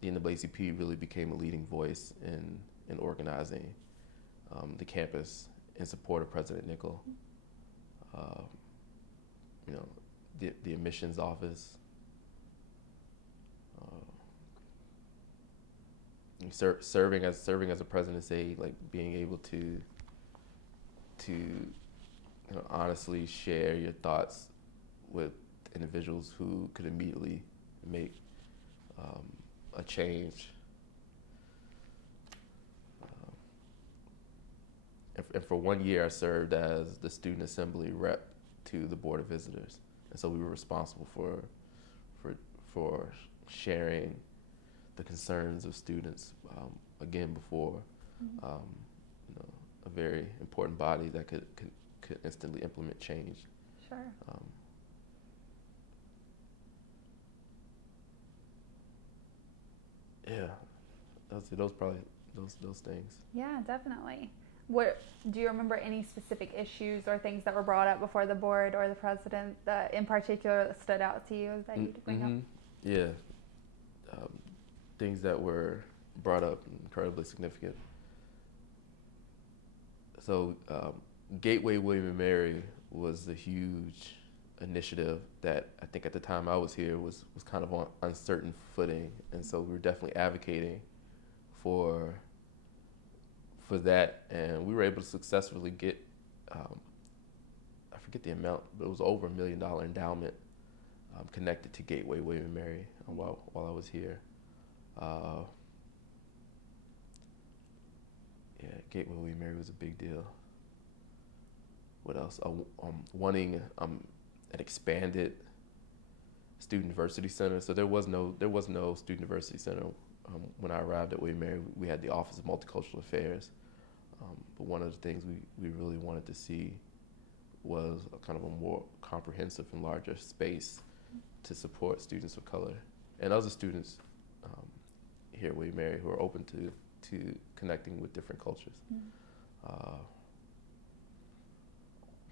the NAACP really became a leading voice in organizing the campus in support of President Nickel. You know, the admissions office, serving as a presidency, like being able to you know, honestly share your thoughts with individuals who could immediately make a change. And for 1 year, I served as the student assembly rep to the Board of Visitors, and so we were responsible for sharing the concerns of students, again, before a very important body that could instantly implement change. Sure. Yeah, those probably those things. Yeah, definitely. What do you remember any specific issues or things that were brought up before the board or the president that in particular that stood out to you that you could bring up? Yeah, things that were brought up incredibly significant. So Gateway William & Mary was a huge initiative that I think at the time I was here was kind of on uncertain footing, and so we were definitely advocating for that, and we were able to successfully get I forget the amount, but it was over $1 million endowment connected to Gateway William & Mary while I was here. Yeah, Gateway William & Mary was a big deal. What else? Wanting an expanded student diversity center. So there was no student diversity center when I arrived at William & Mary. We had the Office of Multicultural Affairs, but one of the things we really wanted to see was a kind of a more comprehensive and larger space to support students of color and other students here at William & Mary who are open to connecting with different cultures. I'm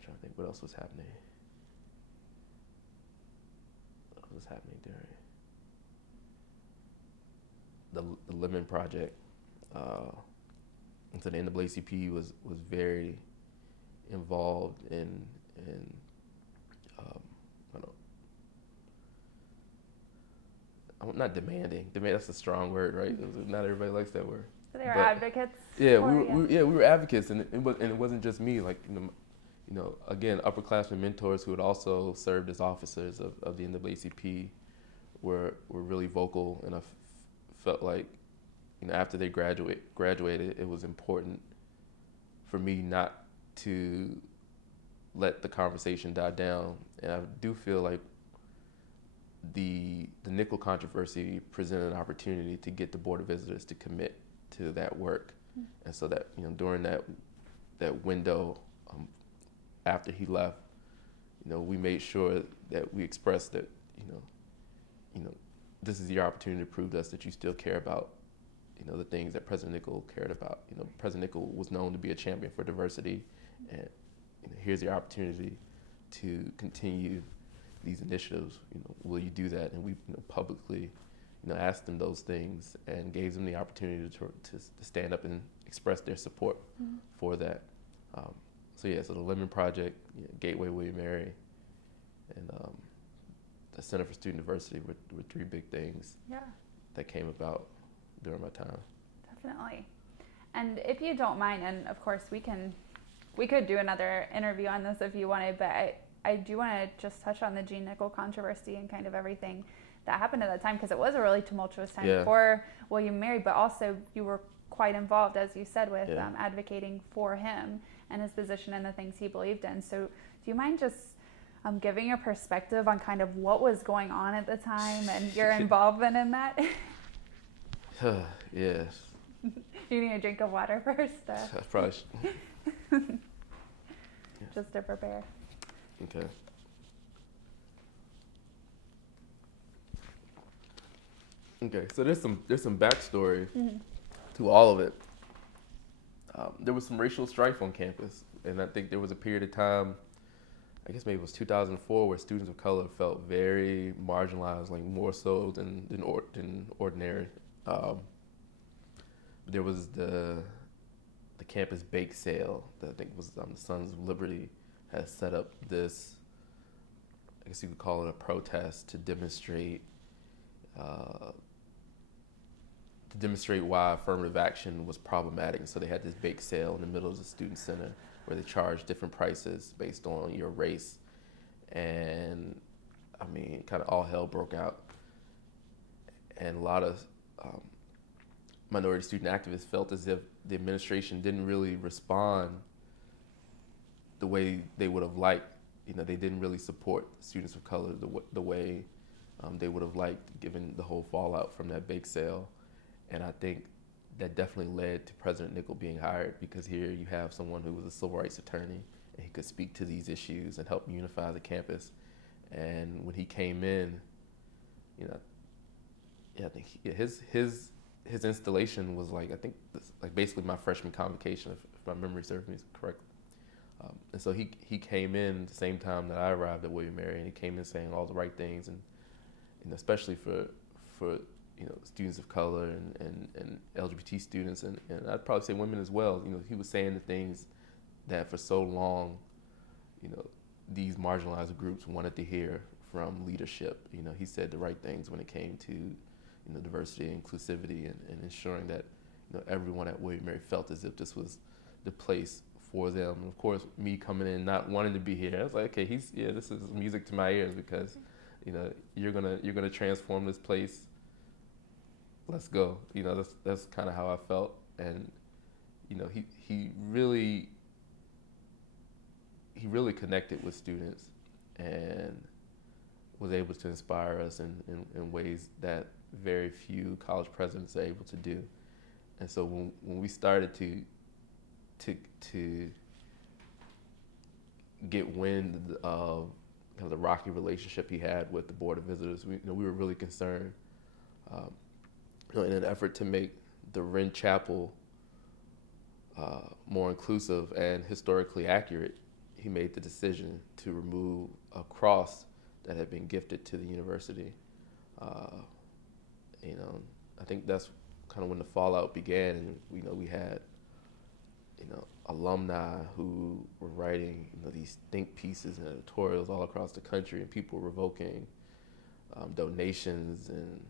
trying to think what else was happening. What was happening during the Lemon Project? And so the NAACP was very involved in I'm not demanding. That's a strong word, right? Not everybody likes that word. So they were advocates. Yeah, we were advocates, and it wasn't just me. Like again, upperclassmen mentors who had also served as officers of the NAACP were really vocal, and I felt like after they graduated, it was important for me not to let the conversation die down, and I do feel like the nickel controversy presented an opportunity to get the Board of Visitors to commit to that work. And so that during that window after he left, we made sure that we expressed that this is your opportunity to prove to us that you still care about the things that President Nickel cared about. President Nickel was known to be a champion for diversity, and here's your opportunity to continue these initiatives. Will you do that? And we publicly asked them those things and gave them the opportunity to stand up and express their support for that. So the Lemon Project, Gateway William & Mary, and the Center for Student Diversity were three big things that came about during my time. Definitely. And if you don't mind, and of course we could do another interview on this if you wanted, but I do want to just touch on the Gene Nickel controversy and kind of everything that happened at that time, because it was a really tumultuous time for William & Mary, but also you were quite involved, as you said, with advocating for him and his position and the things he believed in. So do you mind just giving your perspective on kind of what was going on at the time and your involvement in that? Yes. You need a drink of water first? I probably should. Just to prepare. Okay. Okay, so there's some backstory to all of it. There was some racial strife on campus, and I think there was a period of time, I guess maybe it was 2004, where students of color felt very marginalized, like more so than ordinary. There was the campus bake sale that I think was the Sons of Liberty has set up this, I guess you could call it a protest to demonstrate why affirmative action was problematic. So they had this bake sale in the middle of the student center where they charged different prices based on your race. And I mean, kind of all hell broke out. And a lot of minority student activists felt as if the administration didn't really respond the way they would have liked. They didn't really support students of color the way they would have liked, given the whole fallout from that bake sale. And I think that definitely led to President Nickel being hired, because here you have someone who was a civil rights attorney, and he could speak to these issues and help unify the campus. And when he came in, you know, I think his installation was like, I think like basically my freshman convocation, if my memory serves me correctly. And so he came in the same time that I arrived at William & Mary, and he came in saying all the right things, and especially for students of color and LGBT students, and I'd probably say women as well. He was saying the things that for so long, these marginalized groups wanted to hear from leadership. He said the right things when it came to diversity and inclusivity, and ensuring that everyone at William & Mary felt as if this was the place for them. And of course, me coming in not wanting to be here, I was like, okay, this is music to my ears, because you're gonna transform this place. Let's go. That's kind of how I felt. And he really connected with students and was able to inspire us in ways that very few college presidents are able to do. And so when we started to get wind of kind of the rocky relationship he had with the Board of Visitors, we were really concerned. In an effort to make the Wren Chapel more inclusive and historically accurate, he made the decision to remove a cross that had been gifted to the university. I think that's kind of when the fallout began, and we had alumni who were writing these think pieces and editorials all across the country, and people were revoking donations, and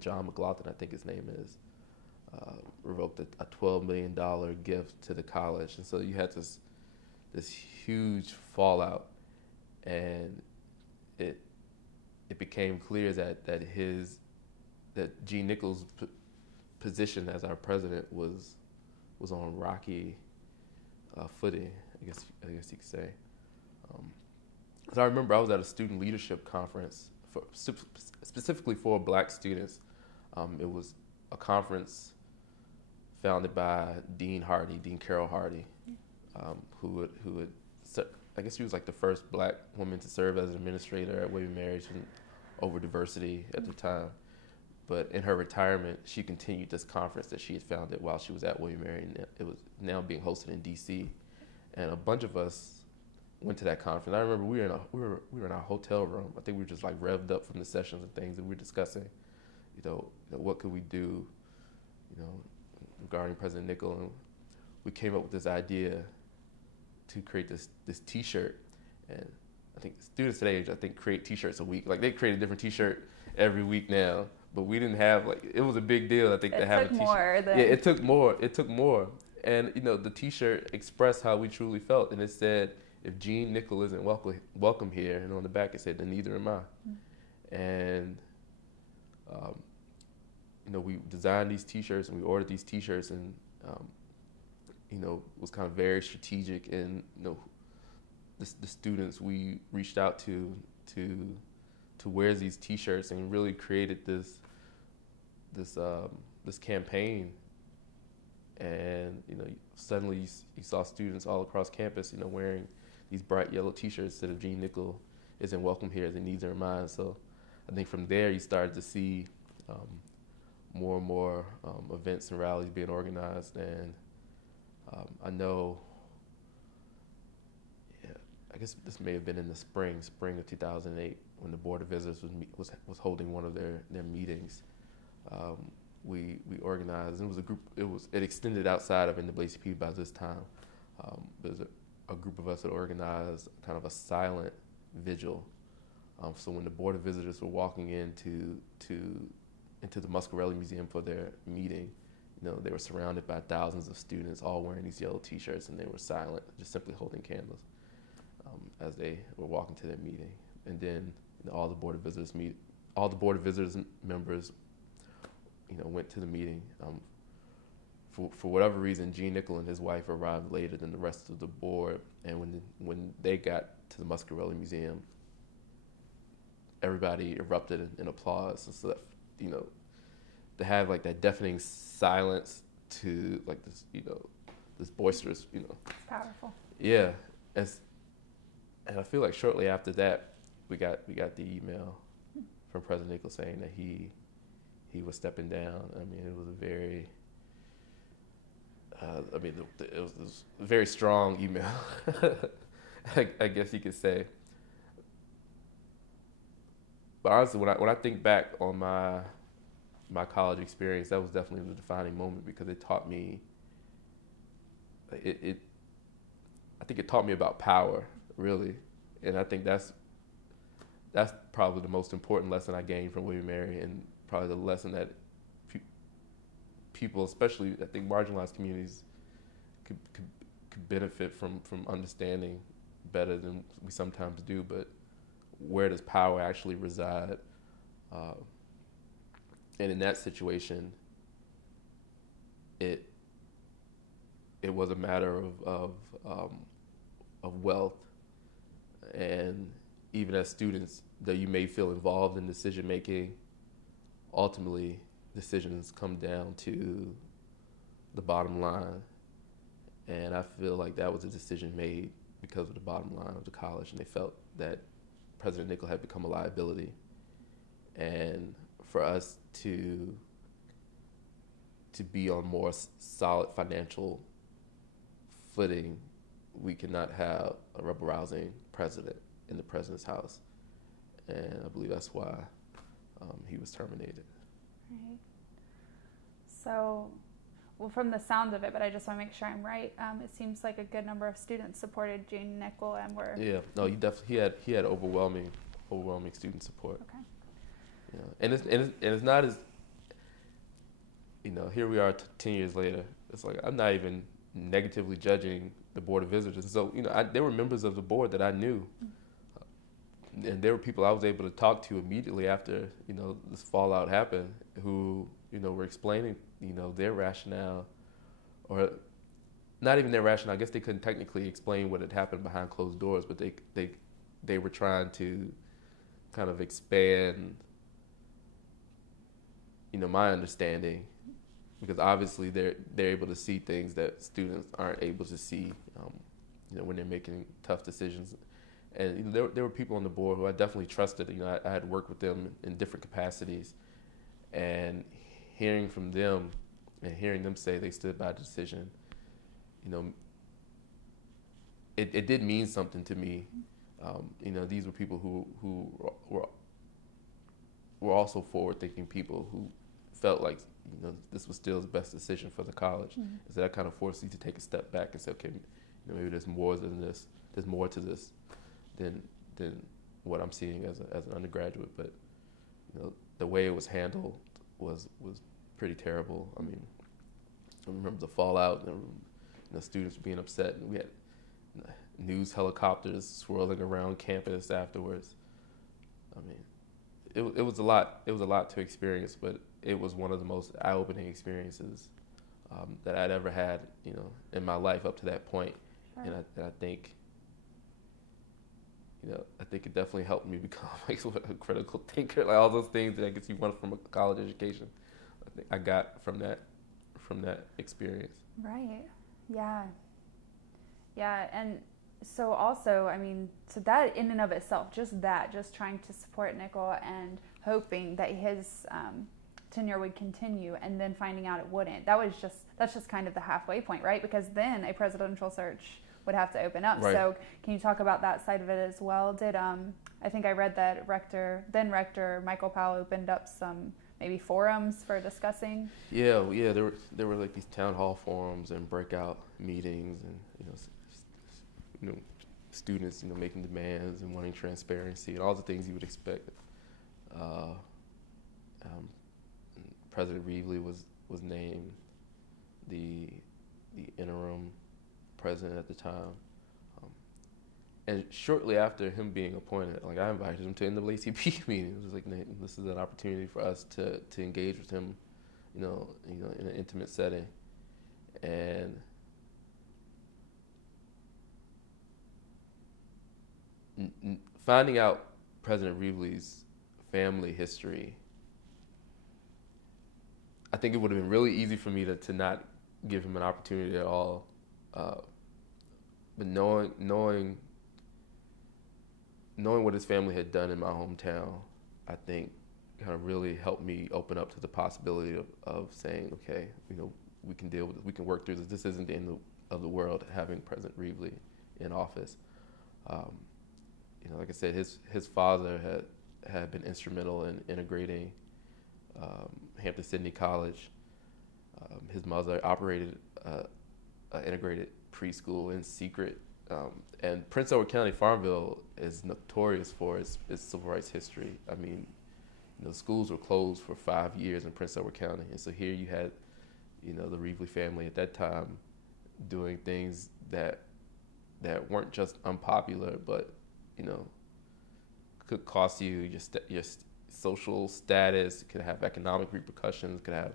John McLaughlin, I think his name is, revoked a $12 million gift to the college. And so you had this huge fallout, and it became clear that Gene Nichols' position as our president was on rocky footing, I guess you could say. Because I remember I was at a student leadership conference specifically for Black students. It was a conference founded by Dean Carroll Hardy, who would I guess she was like the first Black woman to serve as an administrator at William & Mary over diversity at the time. But in her retirement, she continued this conference that she had founded while she was at William & Mary, and it was now being hosted in D.C. And a bunch of us went to that conference. I remember we were in our hotel room. I think we were just like revved up from the sessions and things, and we were discussing, what could we do, regarding President Nickel. And we came up with this idea to create this T-shirt. And I think students today, create T-shirts a week. Like, they create a different T-shirt every week now. But we didn't have, it was a big deal, I think, to have a T-shirt. It took more. And, the T-shirt expressed how we truly felt. And it said, if Gene Nickel isn't welcome here, and on the back it said, then neither am I. Mm-hmm. And, we designed these T-shirts, and we ordered these T-shirts, and, was kind of very strategic in, the students we reached out to wear these T-shirts, and really created this campaign. And suddenly you saw students all across campus, wearing these bright yellow T-shirts that if Gene Nickel isn't welcome here, then neither am I. So I think from there you started to see more and more events and rallies being organized. And I know, I guess this may have been in the spring of 2008, when the Board of Visitors was holding one of their meetings. We organized, and it was a group. It extended outside of NAACP by this time. There's a group of us that organized kind of a silent vigil. So when the Board of Visitors were walking into the Muscarelli Museum for their meeting, they were surrounded by thousands of students, all wearing these yellow T-shirts, and they were silent, just simply holding candles as they were walking to their meeting. And then all the Board of Visitors members, went to the meeting. For whatever reason, Gene Nickel and his wife arrived later than the rest of the board, and when they got to the Muscarelli Museum, everybody erupted in applause. And so that, you know, to have like that deafening silence to like this, you know, this boisterous, you know. It's powerful. Yeah. And I feel like shortly after that, we got the email from President Nichols saying that he was stepping down. I mean, it was a very, it was a very strong email, I guess you could say. But honestly, when I think back on my college experience, that was definitely the defining moment because it taught me. I think it taught me about power, really, and I think that's probably the most important lesson I gained from William & Mary, and probably the lesson that people, especially I think marginalized communities, could benefit from understanding better than we sometimes do. But where does power actually reside? And in that situation, it was a matter of wealth, and even as students, though you may feel involved in decision making, ultimately decisions come down to the bottom line. And I feel like that was a decision made because of the bottom line of the college, and they felt that President Nichols had become a liability. And for us to be on more solid financial footing, we cannot have a rebel-rousing president in the president's house. And I believe that's why he was terminated. Right. So, well, from the sound of it, but I just want to make sure I'm right. It seems like a good number of students supported Jane Nichols and were. Yeah, no, he had overwhelming student support. Okay. Yeah, and it's not as, you know, here we are 10 years later. It's like I'm not even negatively judging the Board of Visitors. So, you know, there were members of the board that I knew. And there were people I was able to talk to immediately after, you know, this fallout happened who, you know, were explaining, you know, their rationale, or not even their rationale. I guess they couldn't technically explain what had happened behind closed doors, but they were trying to kind of expand, you know, my understanding, because obviously they're able to see things that students aren't able to see, you know, when they're making tough decisions. And you know, there were people on the board who I definitely trusted. You know, I had worked with them in different capacities, and hearing from them and hearing them say they stood by the decision, you know, it did mean something to me. You know, these were people who were also forward-thinking people who felt like, you know, this was still the best decision for the college. Mm-hmm. So that kind of forced you to take a step back and say, okay, you know, maybe there's more than this. There's more to this than what I'm seeing as an undergraduate. But you know, the way it was handled was pretty terrible. I mean, I remember the fallout, and you know, students being upset, and we had news helicopters swirling around campus afterwards. I mean, it was a lot. It was a lot to experience, but it was one of the most eye-opening experiences that I'd ever had, you know, in my life up to that point. Sure. And I think, you know, I think it definitely helped me become like a critical thinker, like all those things that I guess you want from a college education. I think I got from that experience. Right. Yeah. Yeah, and so also, I mean, so that in and of itself, just trying to support Nichols and hoping that his tenure would continue, and then finding out it wouldn't. That's just kind of the halfway point, right? Because then a presidential search would have to open up. Right. So can you talk about that side of it as well? Did I think I read that then Rector Michael Powell opened up some maybe forums for discussing? Yeah. There were like these town hall forums and breakout meetings, and you know, students, you know, making demands and wanting transparency and all the things you would expect. President Reid was named the interim president at the time, and shortly after him being appointed, like I invited him to NAACP meetings. It was like, this is an opportunity for us to engage with him, you know, in an intimate setting, and finding out President Reedley's family history, I think it would have been really easy for me to not give him an opportunity at all. But knowing what his family had done in my hometown, I think kind of really helped me open up to the possibility of saying, okay, we can deal with it. We can work through this. This isn't the end of the world having President Reid in office. Like I said, his father had been instrumental in integrating Hampton-Sydney College. His mother operated an integrated preschool in secret. And Prince Edward County, Farmville, is notorious for its civil rights history. I mean, schools were closed for 5 years in Prince Edward County. And so here you had, the Reid family at that time doing things that weren't just unpopular, but, could cost you your social status, could have economic repercussions, could have,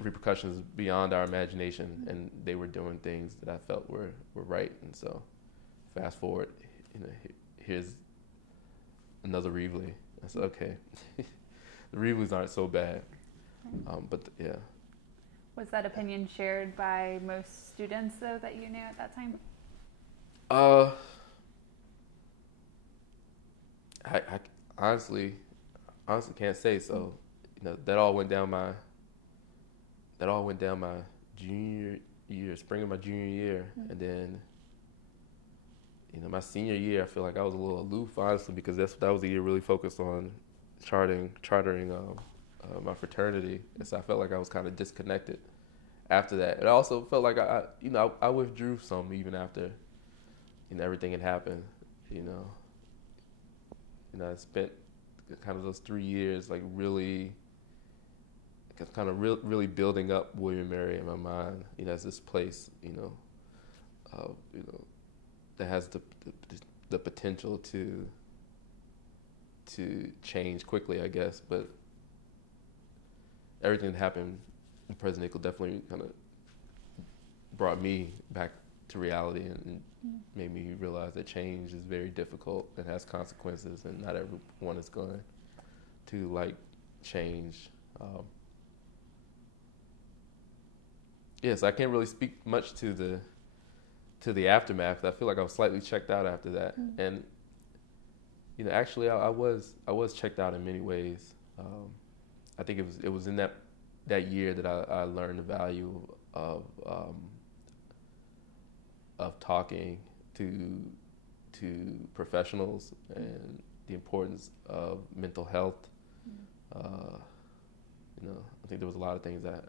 repercussions beyond our imagination, and they were doing things that I felt were right. And so, fast forward, here's another Reid. I said, okay, the Reids aren't so bad, yeah. Was that opinion shared by most students, though, that you knew at that time? I honestly can't say. So, that all went down my junior year, spring of my junior year, and then my senior year, I feel like I was a little aloof, honestly, because that was the year really focused on chartering my fraternity, and so I felt like I was kind of disconnected after that. And I also felt like I withdrew some even after everything had happened. I spent kind of those 3 years like really building up William & Mary in my mind, as this place, that has the potential to change quickly, I guess. But everything that happened with President Nickel definitely kind of brought me back to reality and made me realize that change is very difficult and has consequences, and not everyone is going to like change. So I can't really speak much to the aftermath. I feel like I was slightly checked out after that, and actually I was checked out in many ways. I think it was in that year that I learned the value of talking to professionals and the importance of mental health. I think there was a lot of things that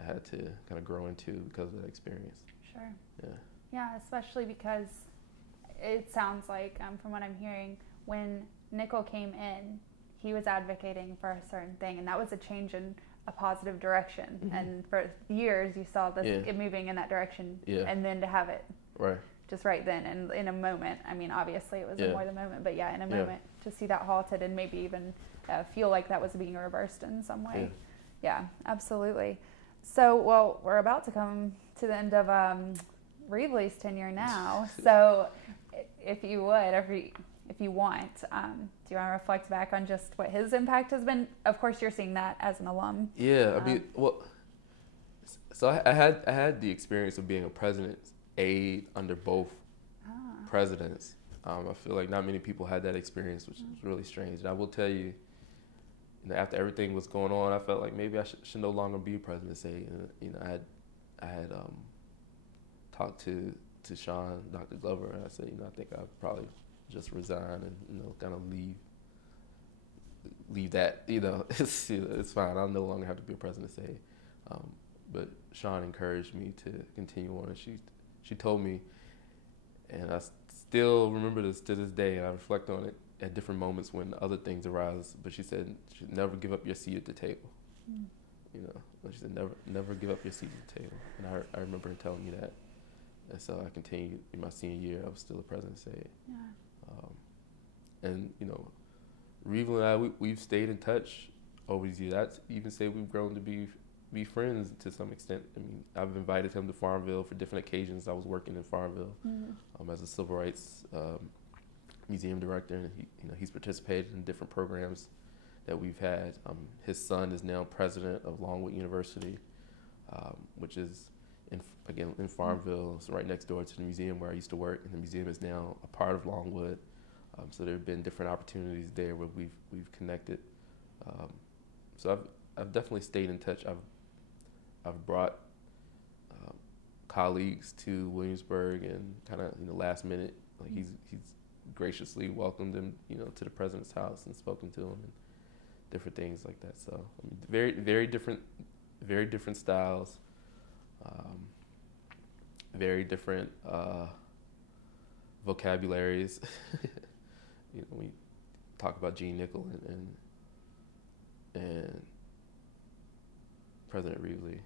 I had to kind of grow into because of that experience. Sure. Yeah. Yeah, especially because it sounds like, from what I'm hearing, when Nickel came in, he was advocating for a certain thing, and that was a change in a positive direction. Mm-hmm. And for years, you saw it moving in that direction, and then to have it just right then and in a moment. I mean, obviously, it was more the moment, but in a moment, to see that halted and maybe even feel like that was being reversed in some way. Yeah, absolutely. So, well, we're about to come to the end of Reid's tenure now. So, if you would, if you want, do you want to reflect back on just what his impact has been? Of course, you're seeing that as an alum. Yeah, I mean, so I had the experience of being a president's aide under both presidents. I feel like not many people had that experience, which is really strange. And I will tell you, after everything was going on, I felt like maybe I should no longer be president's aide. And I had talked to Sean, Dr. Glover, and I said, I think I'd probably just resign and kind of leave that. It's fine. I'll no longer have to be a president's aide. But Sean encouraged me to continue on. She told me, and I still remember this to this day, and I reflect on it at different moments when other things arise. But she said, never give up your seat at the table. She said, never give up your seat at the table. And I remember her telling me that. And so I continued in my senior year. I was still a president's aide. Yeah. And Reid and I, we've stayed in touch over these years. I'd even say we've grown to be friends to some extent. I mean, I've invited him to Farmville for different occasions. I was working in Farmville as a civil rights museum director, and he's participated in different programs that we've had. His son is now president of Longwood University, which is in Farmville, so right next door to the museum where I used to work, and the museum is now a part of Longwood. So there have been different opportunities there where we've connected. So I've definitely stayed in touch. I've brought colleagues to Williamsburg, and kind of last minute, like he's graciously welcomed them to the president's house and spoken to him and different things like that. So very different styles, very different vocabularies. We talk about Gene Nickel and President Reed.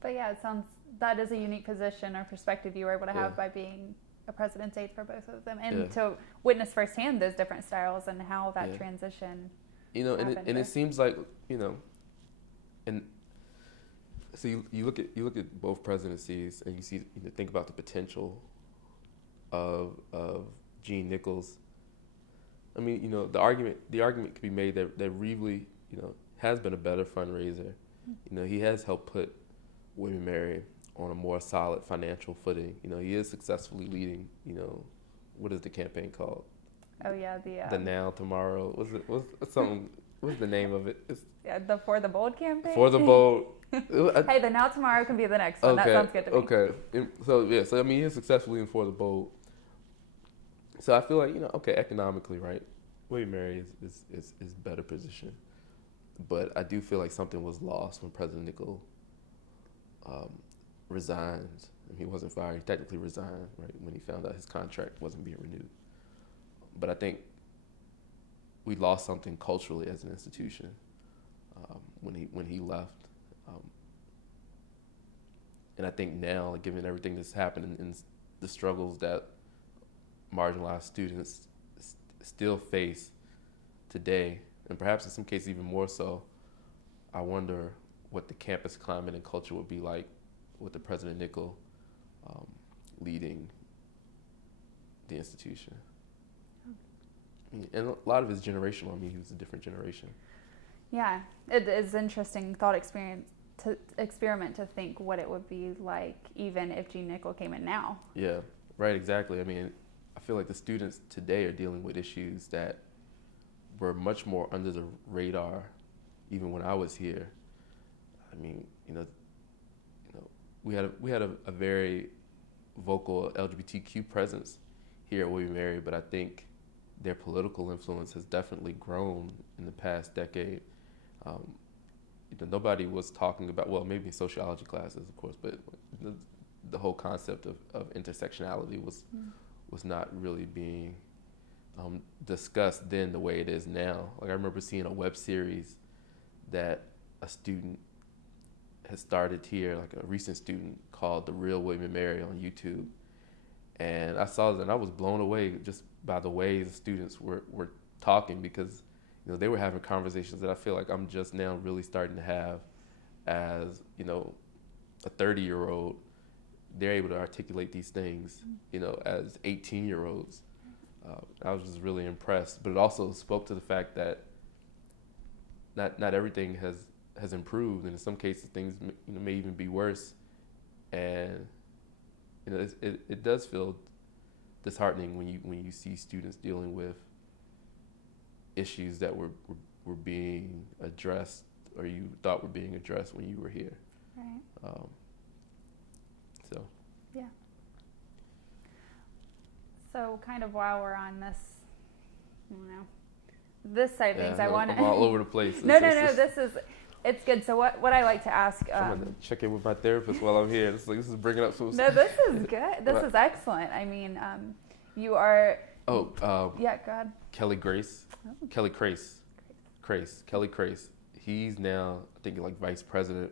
But yeah, it sounds that is a unique position or perspective you were able to have by being a president's aide for both of them, and to witness firsthand those different styles and how that transition. And it seems like and so you look at both presidencies, and you think about the potential of Gene Nichols. I mean, the argument could be made that Reed, has been a better fundraiser. He has helped put William & Mary on a more solid financial footing. He is successfully leading, what is the campaign called? Oh yeah, the Now Tomorrow. What's the name of it? It's the For the Bold campaign. For the Bold. Hey, the Now Tomorrow can be the next one. Okay, that sounds good to me. Okay. So I mean, he is successfully in For the Bold. So I feel like economically, right, William & Mary is better positioned. But I do feel like something was lost when President Nickel resigned. He wasn't fired. He technically resigned, right, when he found out his contract wasn't being renewed. But I think we lost something culturally as an institution when he left. And I think now, given everything that's happened and the struggles that marginalized students still face today, and perhaps in some cases even more so, I wonder what the campus climate and culture would be like with the President Nickel leading the institution. And a lot of it is generational. I mean, he was a different generation. Yeah, it is interesting thought experiment to think what it would be like even if Gene Nickel came in now. Yeah, right, exactly. I mean, I feel like the students today are dealing with issues that were much more under the radar even when I was here. I mean, we had a very vocal LGBTQ presence here at William & Mary, but I think their political influence has definitely grown in the past decade. Nobody was talking about, well, maybe in sociology classes, of course, but the whole concept of intersectionality was not really being discussed then the way it is now. Like, I remember seeing a web series that a student has started here, like a recent student, called The Real William & Mary on YouTube. And I saw that and I was blown away just by the way the students were talking, because they were having conversations that I feel like I'm just now really starting to have as, a 30-year-old. They're able to articulate these things, as 18-year-olds. I was just really impressed, but it also spoke to the fact that not everything has improved, and in some cases things may even be worse. And it does feel disheartening when you see students dealing with issues that were being addressed, or you thought were being addressed when you were here. Right. So. Yeah. So kind of while we're on this, this side of things, I want to. I'm all over the place. No. It's good. So what I like to ask. I'm gonna check in with my therapist while I'm here. This is bringing up some. No, this is good. This is excellent. I mean, you are. Yeah, go ahead. Kelly Grace. Oh. Kelly Crace. Kelly Crace. He's now, I think, like vice president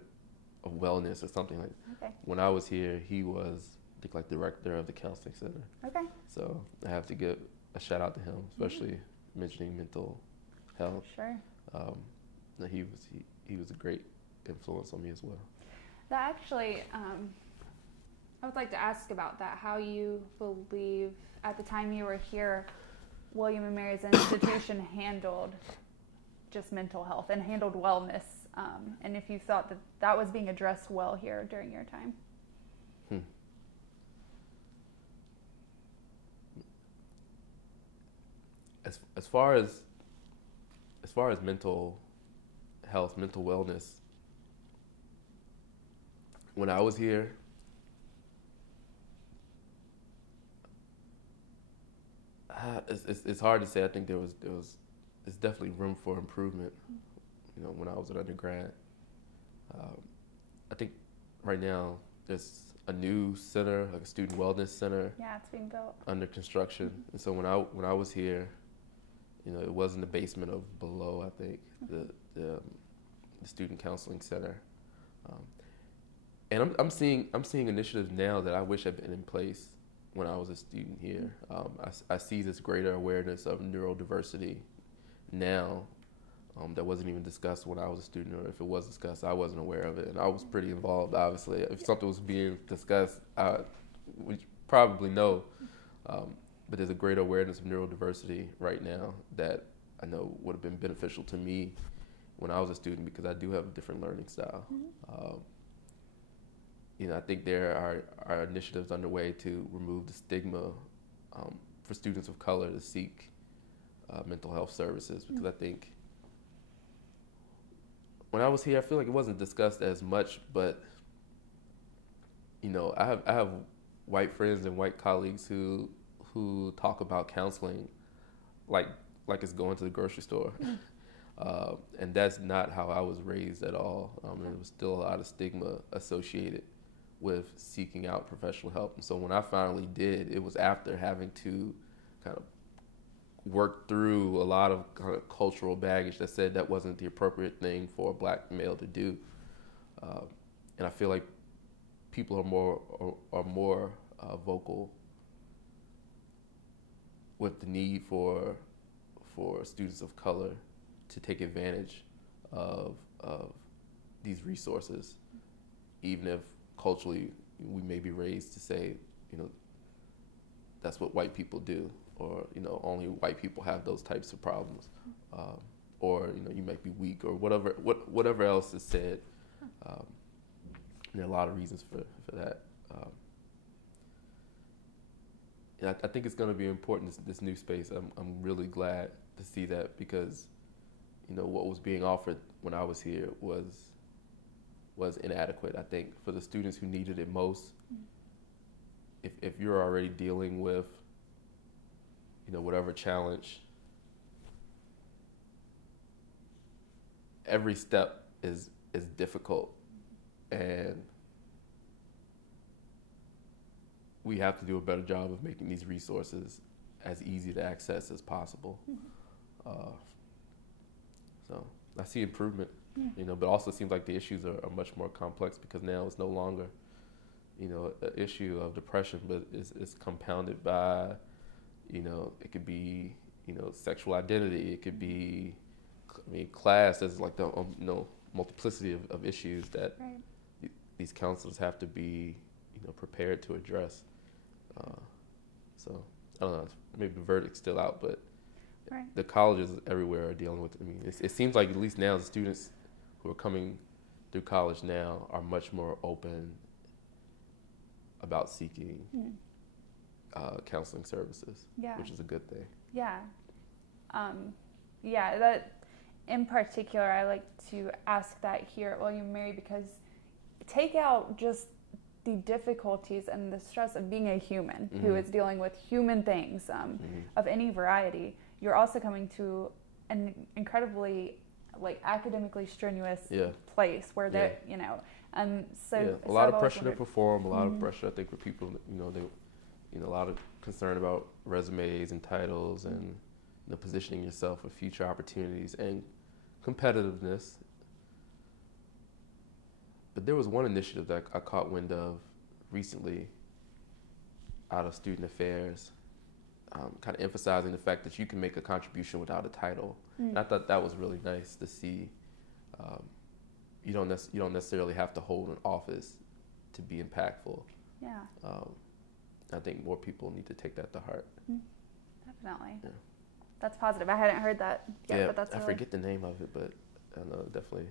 of wellness or something like that. Okay. When I was here, he was, I think, like director of the counseling center. Okay. So I have to give a shout out to him, especially mentioning mental health. Sure. He was a great influence on me as well. That actually, I would like to ask about that, how you believe at the time you were here, William and Mary's institution handled just mental health and handled wellness, and if you thought that that was being addressed well here during your time. As far as mental health, mental wellness, when I was here, it's hard to say. I think there's definitely room for improvement. You know, when I was an undergrad, I think right now there's a new center, like a student wellness center. Yeah, it's being built under construction. And so when I was here, you know, it was in the basement of below, I think, the student counseling center. And I'm seeing initiatives now that I wish had been in place when I was a student here. I see this greater awareness of neurodiversity now that wasn't even discussed when I was a student, or if it was discussed, I wasn't aware of it. And I was pretty involved, obviously. If something was being discussed, I would probably know. But there's a greater awareness of neurodiversity right now that I know would have been beneficial to me when I was a student, because I do have a different learning style. You know, I think there are initiatives underway to remove the stigma for students of color to seek mental health services, because I think when I was here, I feel like it wasn't discussed as much, but you know, I have white friends and white colleagues who talk about counseling like it's going to the grocery store. And that's not how I was raised at all. There was still a lot of stigma associated with seeking out professional help. And so when I finally did, it was after having to kind of work through a lot of kind of cultural baggage that said that wasn't the appropriate thing for a black male to do. And I feel like people are more vocal with the need for students of color to take advantage of these resources, even if culturally we may be raised to say, you know, that's what white people do, or, you know, only white people have those types of problems, or, you know, you might be weak, or whatever else is said. There are a lot of reasons for that. And I think it's going to be important, this new space. I'm really glad to see that, because, you know, what was being offered when I was here was inadequate, I think, for the students who needed it most. If you're already dealing with, you know, whatever challenge, every step is difficult, and we have to do a better job of making these resources as easy to access as possible. So I see improvement, you know, but also it seems like the issues are much more complex, because now it's no longer, you know, an issue of depression, but it's compounded by, you know, it could be, you know, sexual identity, it could be, I mean, class. There's like the you know, multiplicity of issues that these counselors have to be, you know, prepared to address. So I don't know, maybe the verdict's still out, but the colleges everywhere are dealing with it. I mean, it seems like at least now the students who are coming through college now are much more open about seeking counseling services, which is a good thing. Yeah. That in particular, I like to ask that here at William & Mary, because take out just the difficulties and the stress of being a human who is dealing with human things of any variety. You're also coming to an incredibly, like, academically strenuous place where they're, you know, so a lot of pressure to perform, a lot of pressure, I think, for people, you know, a lot of concern about resumes and titles, and, you know, positioning yourself for future opportunities and competitiveness. But there was one initiative that I caught wind of recently out of student affairs, kind of emphasizing the fact that you can make a contribution without a title. And I thought that was really nice to see. You don't necessarily have to hold an office to be impactful. Yeah. I think more people need to take that to heart. Definitely. Yeah. That's positive. I hadn't heard that yet, Yeah, but that's I really... forget the name of it, but I know definitely.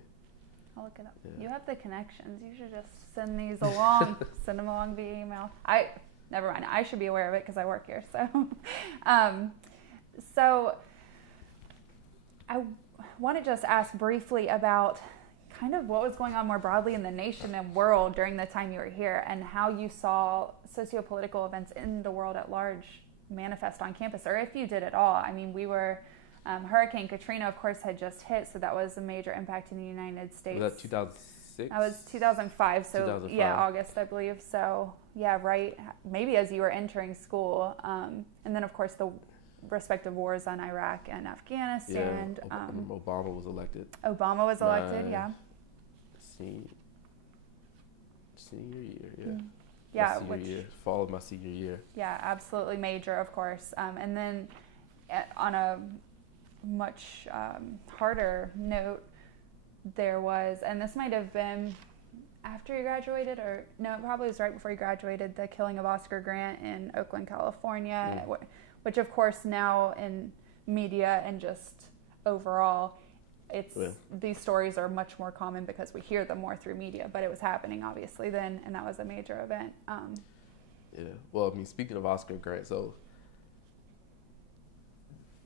I'll look it up. Yeah. You have the connections. You should just send these along. Send them along via email. Never mind. I should be aware of it because I work here. So, so I want to just ask briefly about kind of what was going on more broadly in the nation and world during the time you were here, and how you saw socio-political events in the world at large manifest on campus, or if you did at all. I mean, we were, Hurricane Katrina, of course, had just hit, so that was a major impact in the United States. Was that 2006? That was 2005, so 2005. Yeah, August, I believe. So yeah, right, maybe as you were entering school. And then, of course, the respective wars on Iraq and Afghanistan. Yeah, Obama was elected. Obama was elected, yeah. Senior year, Yeah, fall of my senior year. Yeah, absolutely major, of course. And then on a much harder note, there was, and this might have been after you graduated, or no, it probably was right before you graduated, the killing of Oscar Grant in Oakland, California, which of course now in media and just overall, these stories are much more common because we hear them more through media, but it was happening obviously then, and that was a major event. Yeah, well, I mean, speaking of Oscar Grant, so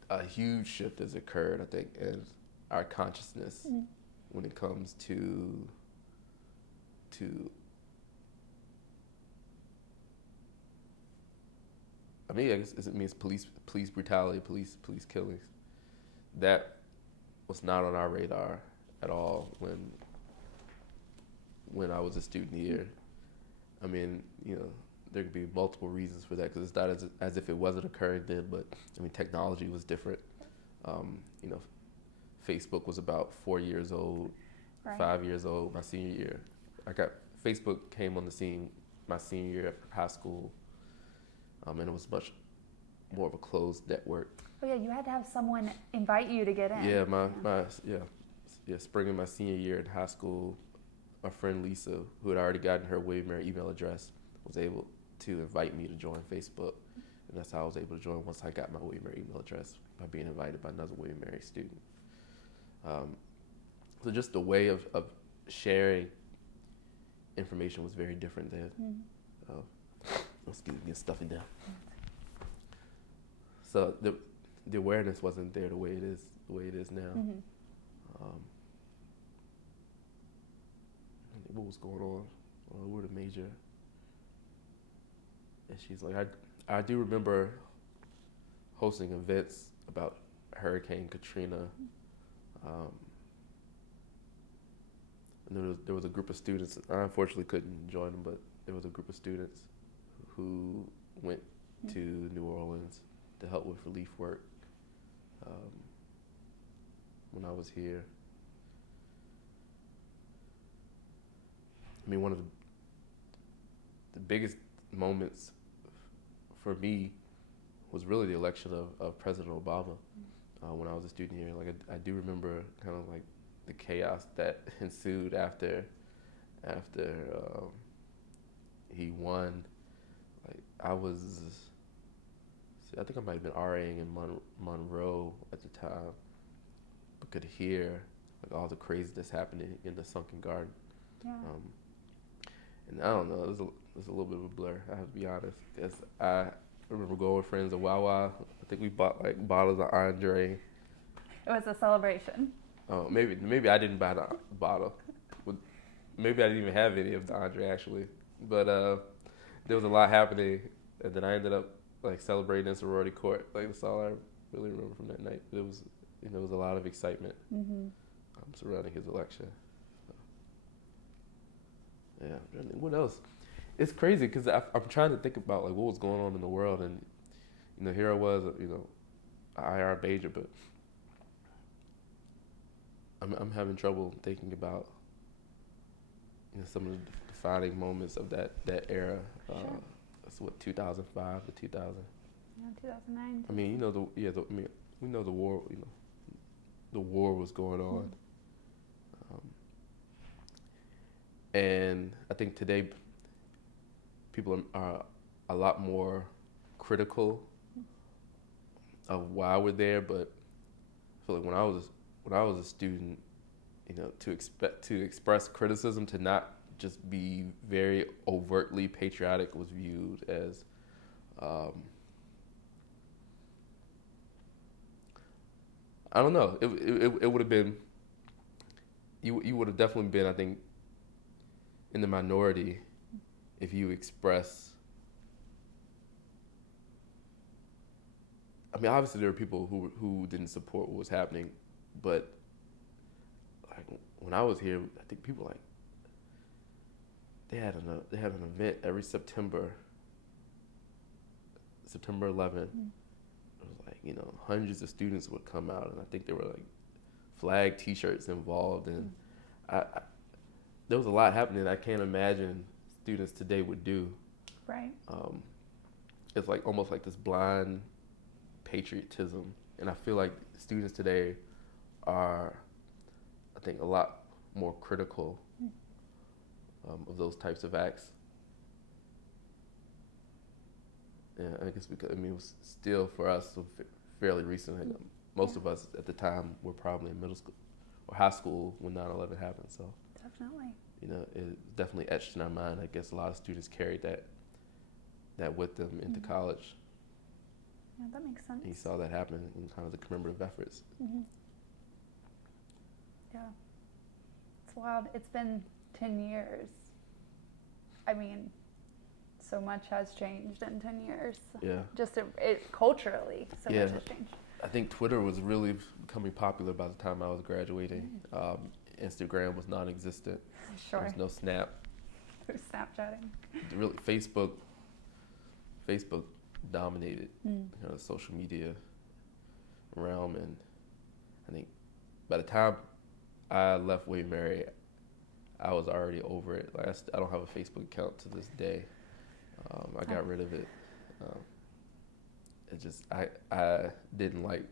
a huge shift has occurred, I think, in our consciousness when it comes to I mean, I guess it means police brutality, police killings. That was not on our radar at all when I was a student here. I mean, you know, there could be multiple reasons for that, because it's not as if it wasn't occurring then, but I mean, technology was different. You know, Facebook was about 4 years old, Right. 5 years old, my senior year. Facebook came on the scene my senior year at high school, and it was much more of a closed network. Oh yeah, you had to have someone invite you to get in. Yeah, spring of my senior year in high school, my friend Lisa, who had already gotten her Weimar email address, was able to invite me to join Facebook, and that's how I was able to join once I got my Weimar email address, by being invited by another Weimar student. So just the way of sharing information was very different then. Excuse me, stuffing down. So the awareness wasn't there the way it is now. What was going on? What were the major issues? Like I do remember hosting events about Hurricane Katrina. And there was a group of students. I unfortunately couldn't join them, but there was a group of students who went to New Orleans to help with relief work when I was here. I mean, one of the biggest moments for me was really the election of President Obama when I was a student here. Like I do remember kind of like the chaos that ensued after he won. Like I think I might have been RAing in Monroe at the time, but could hear like all the craziness happening in the sunken garden. Yeah. And I don't know, it was a little bit of a blur, I have to be honest. Because I remember going with friends to Wawa. I think we bought like bottles of Andre. It was a celebration. Oh, maybe I didn't buy the bottle. Maybe I didn't even have any of the Andre actually. But there was a lot happening, and then I ended up like celebrating in sorority court. Like that's all I really remember from that night. It was, there was a lot of excitement surrounding his election. Yeah, what else? It's crazy because I'm trying to think about like what was going on in the world, and here I was, an IR major, but I'm having trouble thinking about some of the defining moments of that era. Sure. That's what 2005 to 2000. Yeah, 2009. I mean, we know the war. The war was going on. And I think today people are a lot more critical of why we're there, but I feel like when I was a student, you know, to express criticism, to not just be very overtly patriotic was viewed as I don't know. It would have been, you would have definitely been, I think, in the minority if you express. I mean, obviously there were people who didn't support what was happening, but like when I was here, I think people like they had an event every September 11th. It was like, you know, hundreds of students would come out, and I think there were like flag T-shirts involved, and there was a lot happening I can't imagine students today would do. Right. It's like almost like this blind patriotism, and I feel like students today are, I think, a lot more critical of those types of acts. Yeah, I guess because, I mean, it was still for us so fairly recent. Most of us at the time were probably in middle school or high school when 9/11 happened. So Definitely. you know, it definitely etched in our mind. I guess a lot of students carried that with them into college. Yeah, that makes sense. And you saw that happen in kind of the commemorative efforts. Yeah. It's wild. It's been 10 years. I mean, so much has changed in 10 years. Yeah. Just culturally, so much has changed. I think Twitter was really becoming popular by the time I was graduating. Instagram was non-existent. Sure. There was no Snap. Who's Snapchatting? Really, Facebook dominated the social media realm, and I think by the time I left Weimar, I was already over it. Like I don't have a Facebook account to this day. I got rid of it. It just I didn't like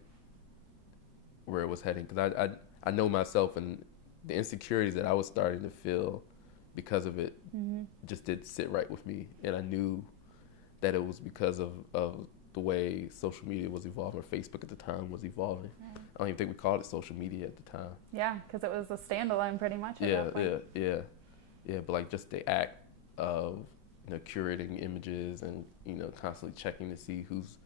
where it was heading, because I know myself, and the insecurities that I was starting to feel because of it just didn't sit right with me, and I knew that it was because of the way social media was evolving, or Facebook at the time was evolving. Right. I don't even think we called it social media at the time. Yeah, because it was a standalone pretty much. Yeah. But like just the act of, you know, curating images and, you know, constantly checking to see who's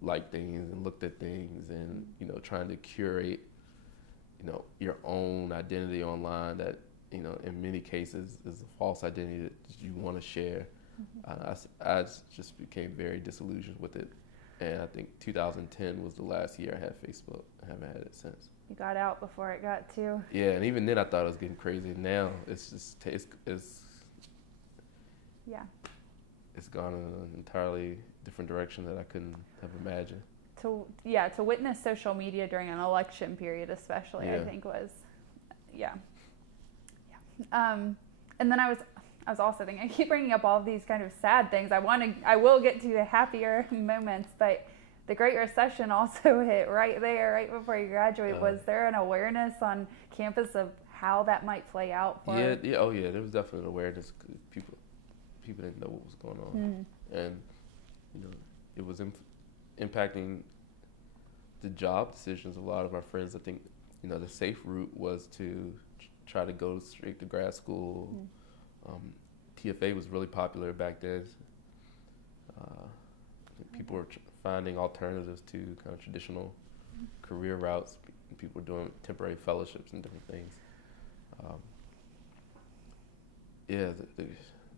liked things and looked at things, and, you know, trying to curate, you know, your own identity online that, you know, in many cases is a false identity that you want to share. I just became very disillusioned with it, and I think 2010 was the last year I had Facebook. I haven't had it since. You got out before it got too. Yeah, and even then I thought it was getting crazy. Now it's just it's gone in an entirely different direction that I couldn't have imagined. To witness social media during an election period, especially, I think was, and then I was also thinking, I keep bringing up all of these kind of sad things. I will get to the happier moments, but the Great Recession also hit right before you graduate. Was there an awareness on campus of how that might play out for? Yeah, there was definitely an awareness. People didn't know what was going on, and, you know, it was impacting the job decisions of a lot of our friends. I think, you know, the safe route was to try to go straight to grad school. TFA was really popular back then. People were finding alternatives to kind of traditional career routes. People were doing temporary fellowships and different things.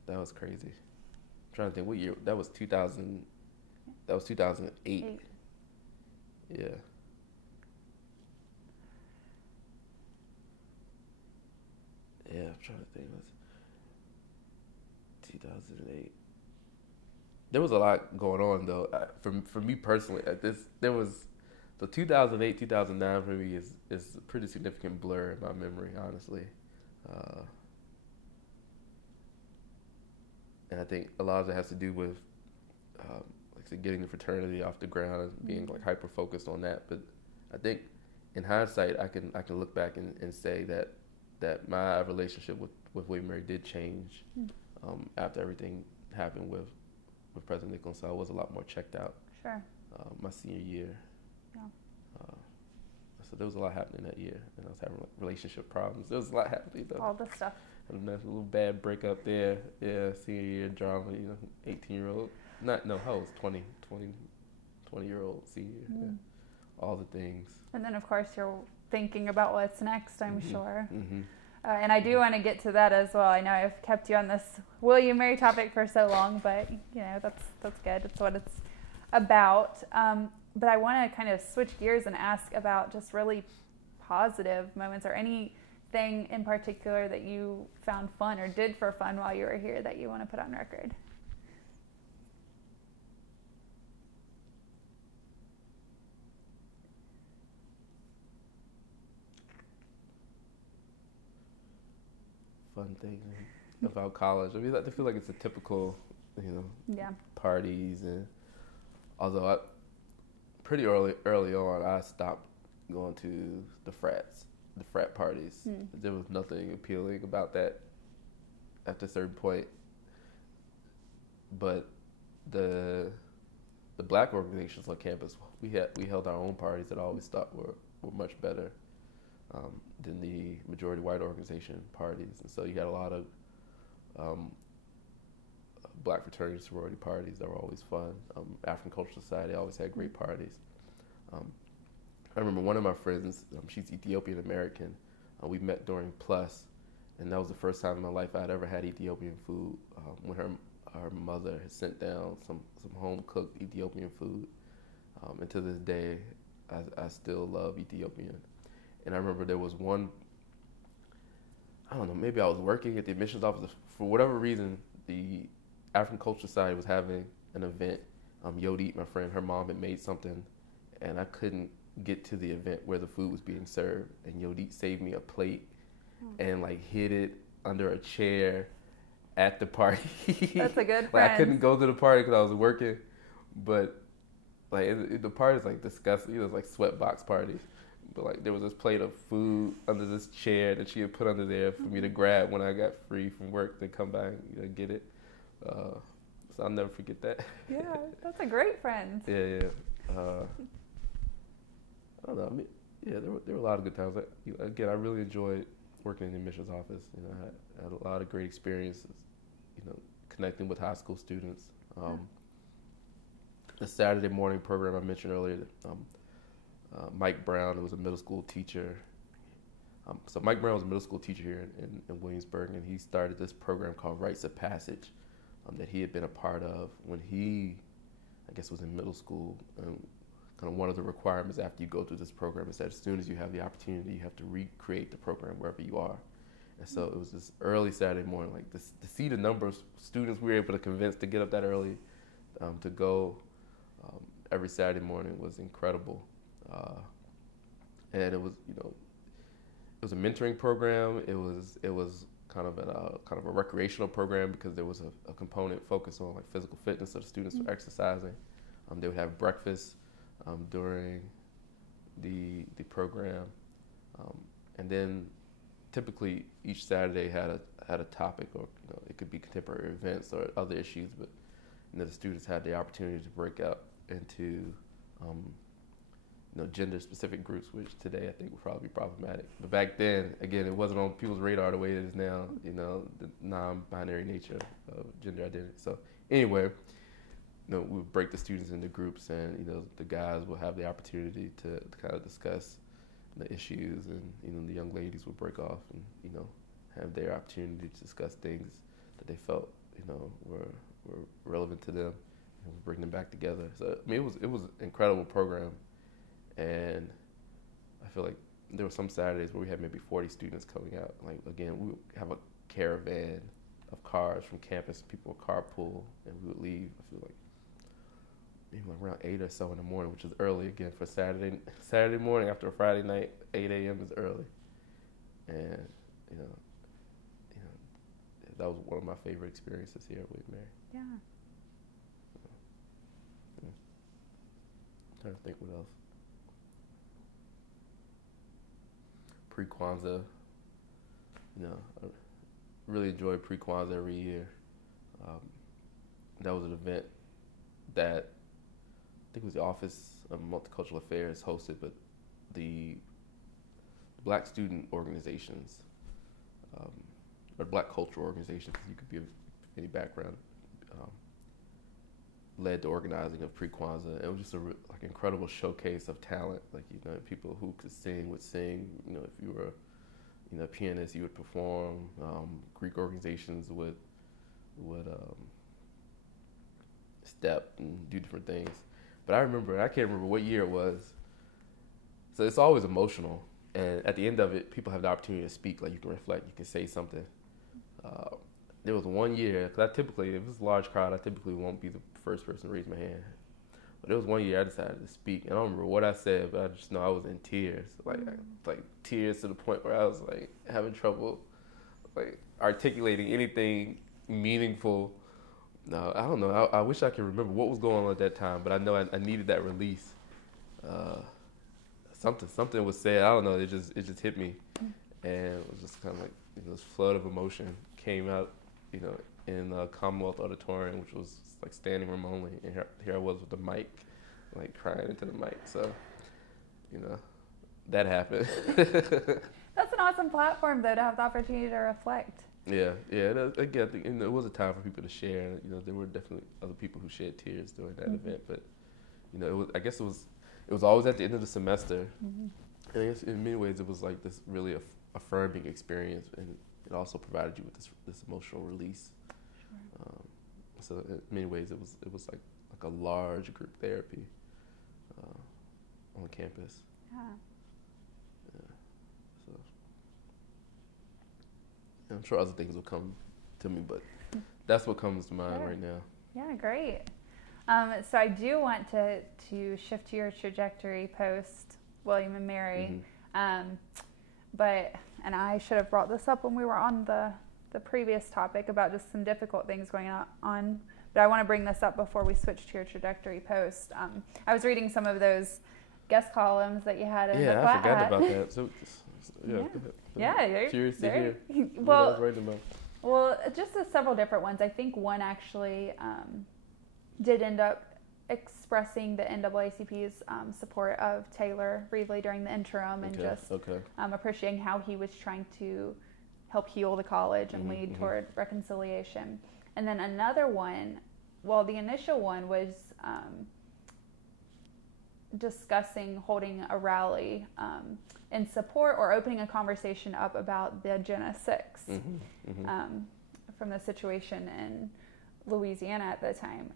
That was crazy. I'm trying to think what year that was. 2000. That was 2008. Yeah. Yeah, I'm trying to think. It was 2008. There was a lot going on, though. For me personally, so 2008, 2009 for me is a pretty significant blur in my memory, honestly. And I think a lot of it has to do with like I said, getting the fraternity off the ground and being like hyper focused on that. But I think in hindsight, I can look back and say that my relationship with Weimar did change after everything happened with President Nichols, so I was a lot more checked out. Sure. My senior year. Yeah. So there was a lot happening that year, and I was having relationship problems. There was a lot happening though. All the stuff. And a little bad breakup there. Yeah, senior year drama. 18-year-old. How was 20-year-old senior. Yeah. All the things. And then of course you're thinking about what's next, I'm sure. Mm-hmm. And I do want to get to that as well. I know I've kept you on this will you marry topic for so long, but that's good. It's what it's about. But I want to kind of switch gears and ask about just really positive moments or anything in particular that you found fun or did for fun while you were here that you want to put on record. Fun thing about college. I mean, I feel like it's a typical, parties, and although pretty early on, I stopped going to the frat parties. There was nothing appealing about that after a certain point. But the black organizations on campus, we held our own parties that I always thought were much better than the majority white organization parties. And so you had a lot of black fraternity sorority parties that were always fun. African Cultural Society always had great parties. I remember one of my friends, she's Ethiopian American. We met during Plus, and that was the first time in my life I'd ever had Ethiopian food. When her mother had sent down some home cooked Ethiopian food, and to this day, I still love Ethiopian. And I remember there was one, I don't know, maybe I was working at the admissions office. For whatever reason, the African Cultural Society was having an event. Yodit, my friend, her mom had made something, and I couldn't get to the event where the food was being served. And Yodit saved me a plate and hid it under a chair at the party. That's a good friend. I couldn't go to the party because I was working, but the party's disgusting. It was sweatbox parties. But there was this plate of food under this chair that she had put under there for me to grab when I got free from work to come back and get it. So I'll never forget that. Yeah, that's a great friend. Yeah. I don't know. I mean, there were a lot of good times. Again, I really enjoyed working in the admissions office. I had a lot of great experiences. Connecting with high school students. The Saturday morning program I mentioned earlier. Mike Brown, who was a middle school teacher. So Mike Brown was a middle school teacher here in Williamsburg, and he started this program called Rites of Passage that he had been a part of when he, I guess, was in middle school. And kind of one of the requirements after you go through this program is that as soon as you have the opportunity, you have to recreate the program wherever you are. And so it was this early Saturday morning, to see the number of students we were able to convince to get up that early to go every Saturday morning was incredible. And it was, it was a mentoring program. It was kind of a recreational program because there was a component focused on physical fitness, so the students were exercising. They would have breakfast during the program, and then typically each Saturday had a topic, or it could be contemporary events or other issues, but the students had the opportunity to break out into gender-specific groups, which today I think would probably be problematic. But back then, again, it wasn't on people's radar the way it is now, the non-binary nature of gender identity. So anyway, we would break the students into groups, and, the guys will have the opportunity to kind of discuss the issues, and, the young ladies would break off and, have their opportunity to discuss things that they felt, were relevant to them, and bring them back together. So, I mean, it was an incredible program. And I feel like there were some Saturdays where we had maybe 40 students coming out. Again, we would have a caravan of cars from campus. People would carpool, and we would leave. I feel like maybe around 8 or so in the morning, which is early again for Saturday morning after a Friday night. 8 a.m. is early, and that was one of my favorite experiences here at Weimar. Yeah. Trying to think what else. Pre-Kwanzaa, I really enjoy pre-Kwanzaa every year. that was an event that I think it was the Office of Multicultural Affairs hosted, but the Black student organizations, or Black cultural organizations, because you could be of any background, led the organizing of pre-Kwanzaa. It was just like incredible showcase of talent. Like, you know, people who could sing would sing. You know, if you were, you know, a pianist, you would perform. Greek organizations would step and do different things. But I can't remember what year it was. So it's always emotional. And at the end of it, people have the opportunity to speak. Like, you can reflect, you can say something. There was one year, because if it's a large crowd, I typically won't be the first person to raise my hand. But there was one year I decided to speak. And I don't remember what I said, but I just know I was in tears. Like tears to the point where I was like having trouble like articulating anything meaningful. No, I don't know. I wish I could remember what was going on at that time, but I know I needed that release. Something was said. I don't know. It just hit me, and it was just kind of like, you know, this flood of emotion came out, you know, in the Commonwealth Auditorium, which was like standing room only, and here I was with the mic, like crying into the mic. So, you know, that happened. That's an awesome platform, though, to have the opportunity to reflect. Yeah. Again, I think, you know, it was a time for people to share. You know, there were definitely other people who shed tears during that event, but, you know, I guess it was always at the end of the semester, and I guess in many ways it was like this really affirming experience, and it also provided you with this emotional release. Sure. So in many ways it was like a large group therapy on campus. Yeah. So I'm sure other things will come to me, but that's what comes to mind right now. Yeah, great. So I do want to shift to your trajectory post William and Mary, and I should have brought this up when we were on the previous topic about just some difficult things going on, but I want to bring this up before we switch to your trajectory post. I was reading some of those guest columns that you had in the Flat I forgot Hat. about that. So go ahead. Yeah, curious to hear well, what I was writing about. Well, just several different ones. I think one actually did end up expressing the NAACP's support of Taylor Reevely during the interim, and appreciating how he was trying to help heal the college and lead toward reconciliation. And then another one, well, the initial one was discussing holding a rally in support or opening a conversation up about the Agenda 6 from the situation in Louisiana at the time.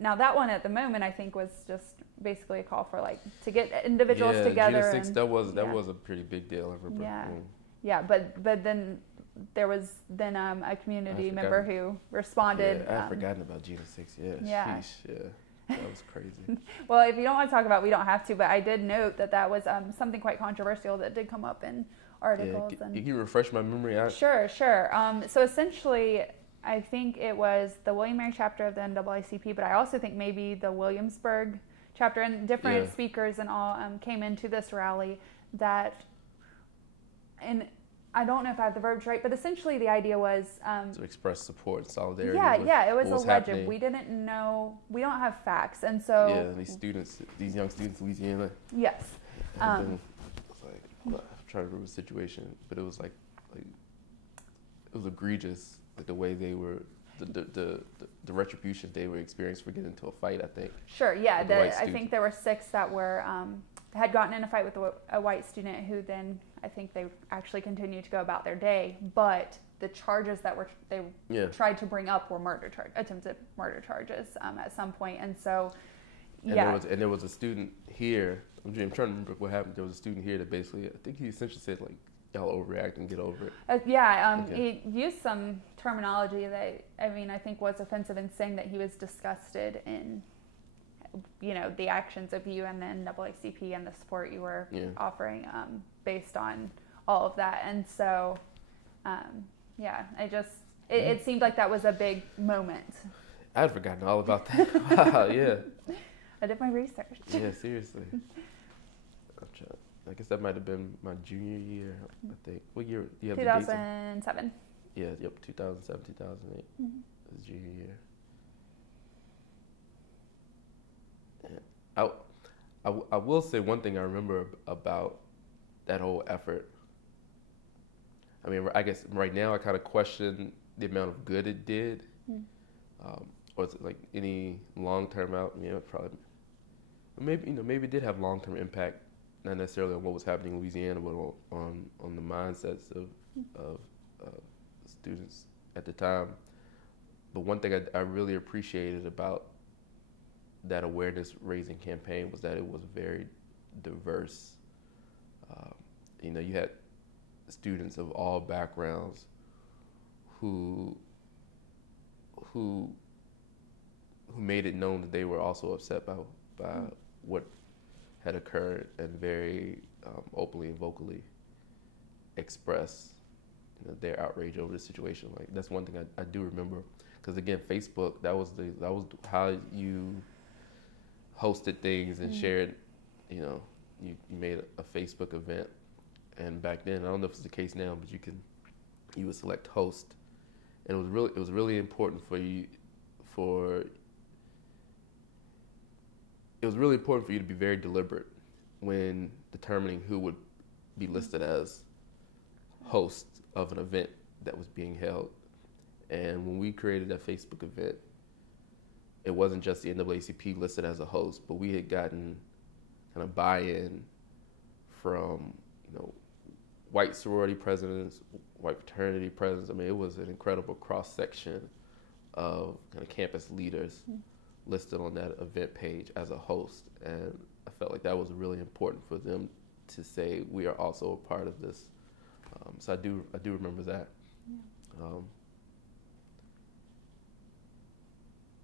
Now that one at the moment I think was just basically a call for like to get individuals together. Agenda 6, that was a pretty big deal. I remember. Yeah, but then there was a community member who responded. Yeah, I've forgotten about Agenda 6. Yeah. Sheesh, yeah. That was crazy. Well, if you don't want to talk about it, we don't have to, but I did note that was something quite controversial that did come up in articles. Yeah, can you refresh my memory? Sure. So essentially, I think it was the William and Mary chapter of the NAACP, but I also think maybe the Williamsburg chapter, and different speakers and all came into this rally and I don't know if I have the verbiage right, but essentially the idea was to express support and solidarity. It was alleged. Happening. We didn't know. We don't have facts, and so these young students, in Louisiana. Yes. I'm trying to remember the situation, but it was like it was egregious, like the way they were, the retribution they were experiencing for getting into a fight. I think. Sure. Yeah. I think there were 6 that were had gotten in a fight with a white student who then I think they actually continued to go about their day, but the charges that they tried to bring up were attempted murder charges at some point, and so there was a student here. I'm trying to remember what happened. There was a student here that basically, I think he essentially said like, "Y'all overreact and get over it." He used some terminology that I think was offensive in saying that he was disgusted in the actions of you and the NAACP and the support you were offering based on all of that. And so, it seemed like that was a big moment. I had forgotten all about that. Wow, yeah. I did my research. Yeah, seriously. I guess that might have been my junior year, I think. What year do you have 2007. Yeah, 2007, 2008. It was junior year. I will say one thing I remember about that whole effort. I mean, I guess right now I kind of question the amount of good it did, or is it like any long-term out? Probably maybe it did have long-term impact, not necessarily on what was happening in Louisiana, but on the mindsets of students at the time. But one thing I really appreciated about that awareness raising campaign was that it was very diverse. You had students of all backgrounds who made it known that they were also upset by what had occurred, and very openly and vocally express their outrage over the situation. Like, that's one thing I do remember, because again, Facebook, that was how you hosted things and shared. You made a Facebook event, and back then, I don't know if it's the case now, but you would select host, and it was really important for you to be very deliberate when determining who would be listed as host of an event that was being held. And when we created that Facebook event, it wasn't just the NAACP listed as a host, but we had gotten kind of buy-in from white sorority presidents, white fraternity presidents. I mean, it was an incredible cross-section of kind of campus leaders listed on that event page as a host. And I felt like that was really important for them to say, we are also a part of this. So I do remember that.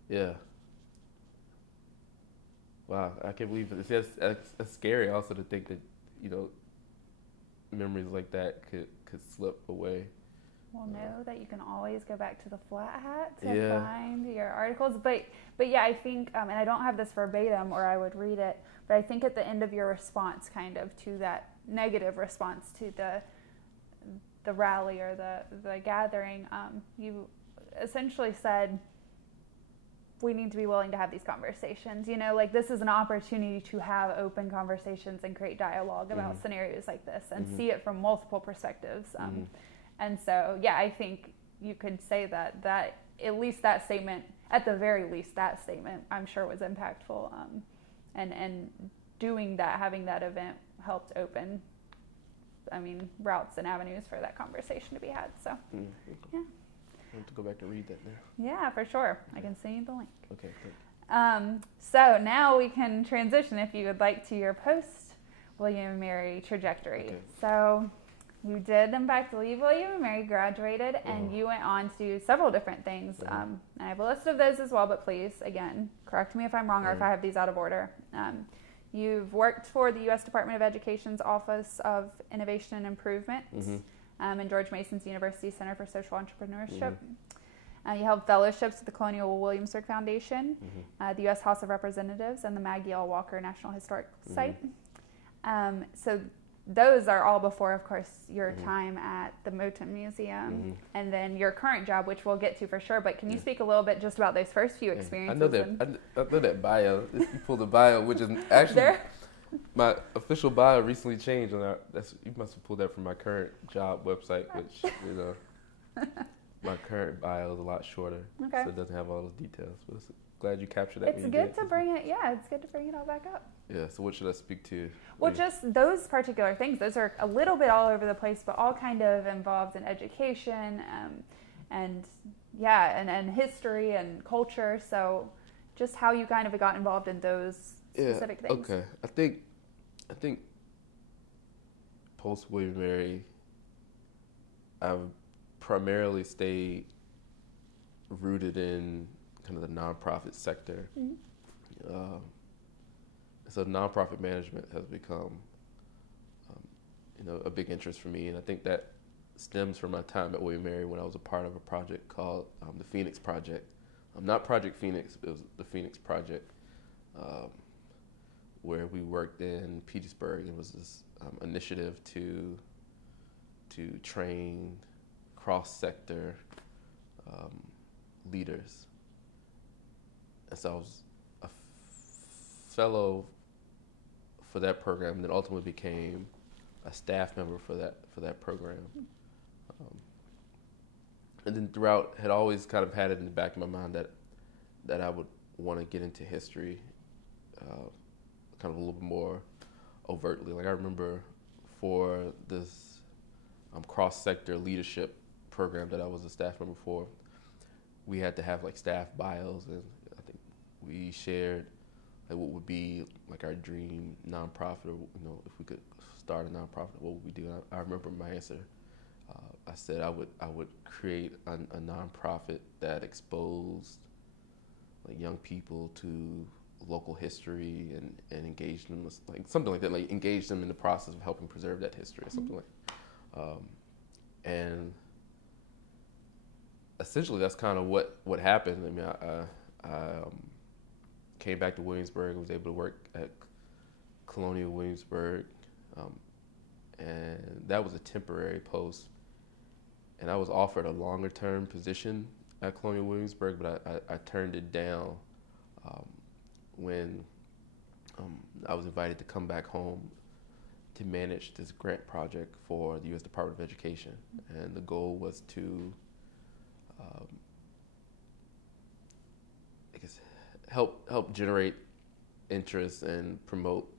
Yeah. Wow, I can't believe it. It's scary also to think that, memories like that could slip away. Well, know that you can always go back to the Flat Hat to find your articles. But yeah, I think, and I don't have this verbatim or I would read it, but I think at the end of your response kind of to that negative response to the rally or the gathering, you essentially said, we need to be willing to have these conversations. Like, this is an opportunity to have open conversations and create dialogue about scenarios like this and see it from multiple perspectives. And so, yeah, I think you could say that at least that statement, at the very least, that statement, I'm sure was impactful. And doing that, having that event helped open, routes and avenues for that conversation to be had. So, yeah. I have to go back and read that now. Yeah, for sure. I can send you the link. Okay, thanks. So now we can transition, if you would like, to your post-William and Mary trajectory. Okay. So you did, in fact, leave William and Mary, graduated, and you went on to do several different things. And I have a list of those as well, but please, again, correct me if I'm wrong or if I have these out of order. You've worked for the U.S. Department of Education's Office of Innovation and Improvement and George Mason's University Center for Social Entrepreneurship. You held fellowships at the Colonial Williamsburg Foundation, the U.S. House of Representatives, and the Maggie L. Walker National Historic Site. So those are all before, of course, your time at the Moton Museum, and then your current job, which we'll get to for sure. But can you speak a little bit just about those first few experiences? I know that bio. You pulled the bio, which is actually my official bio recently changed. And you must have pulled that from my current job website, which my current bio is a lot shorter, so it doesn't have all those details. But glad you captured that. It's good to bring it. Yeah, it's good to bring it all back up. Yeah. So what should I speak to? Well, just those particular things. Those are a little bit all over the place, but all kind of involved in education, and history and culture. So, just how you kind of got involved in those specific things. Okay. I think post William Mary, I've primarily stayed rooted in kind of the nonprofit sector. So nonprofit management has become, a big interest for me, and I think that stems from my time at William Mary when I was a part of a project called the Phoenix Project. Not Project Phoenix, it was the Phoenix Project, where we worked in Petersburg. It was this initiative to train cross-sector leaders. And so I was a fellow for that program, and then ultimately became a staff member for that program. And then throughout, had always kind of had it in the back of my mind that I would want to get into history, kind of a little bit more overtly. Like I remember for this cross-sector leadership program that I was a staff member for, we had to have like staff bios, and I think we shared like what would be like our dream nonprofit, or if we could start a nonprofit, what would we do? I remember my answer. I said I would create a nonprofit that exposed like young people to local history and engaged them, like something like that, like engage them in the process of helping preserve that history or something like. And essentially, that's kind of what happened. I mean, I came back to Williamsburg. I was able to work at Colonial Williamsburg, and that was a temporary post. And I was offered a longer-term position at Colonial Williamsburg, but I turned it down when I was invited to come back home to manage this grant project for the U.S. Department of Education. And the goal was to help generate interest and promote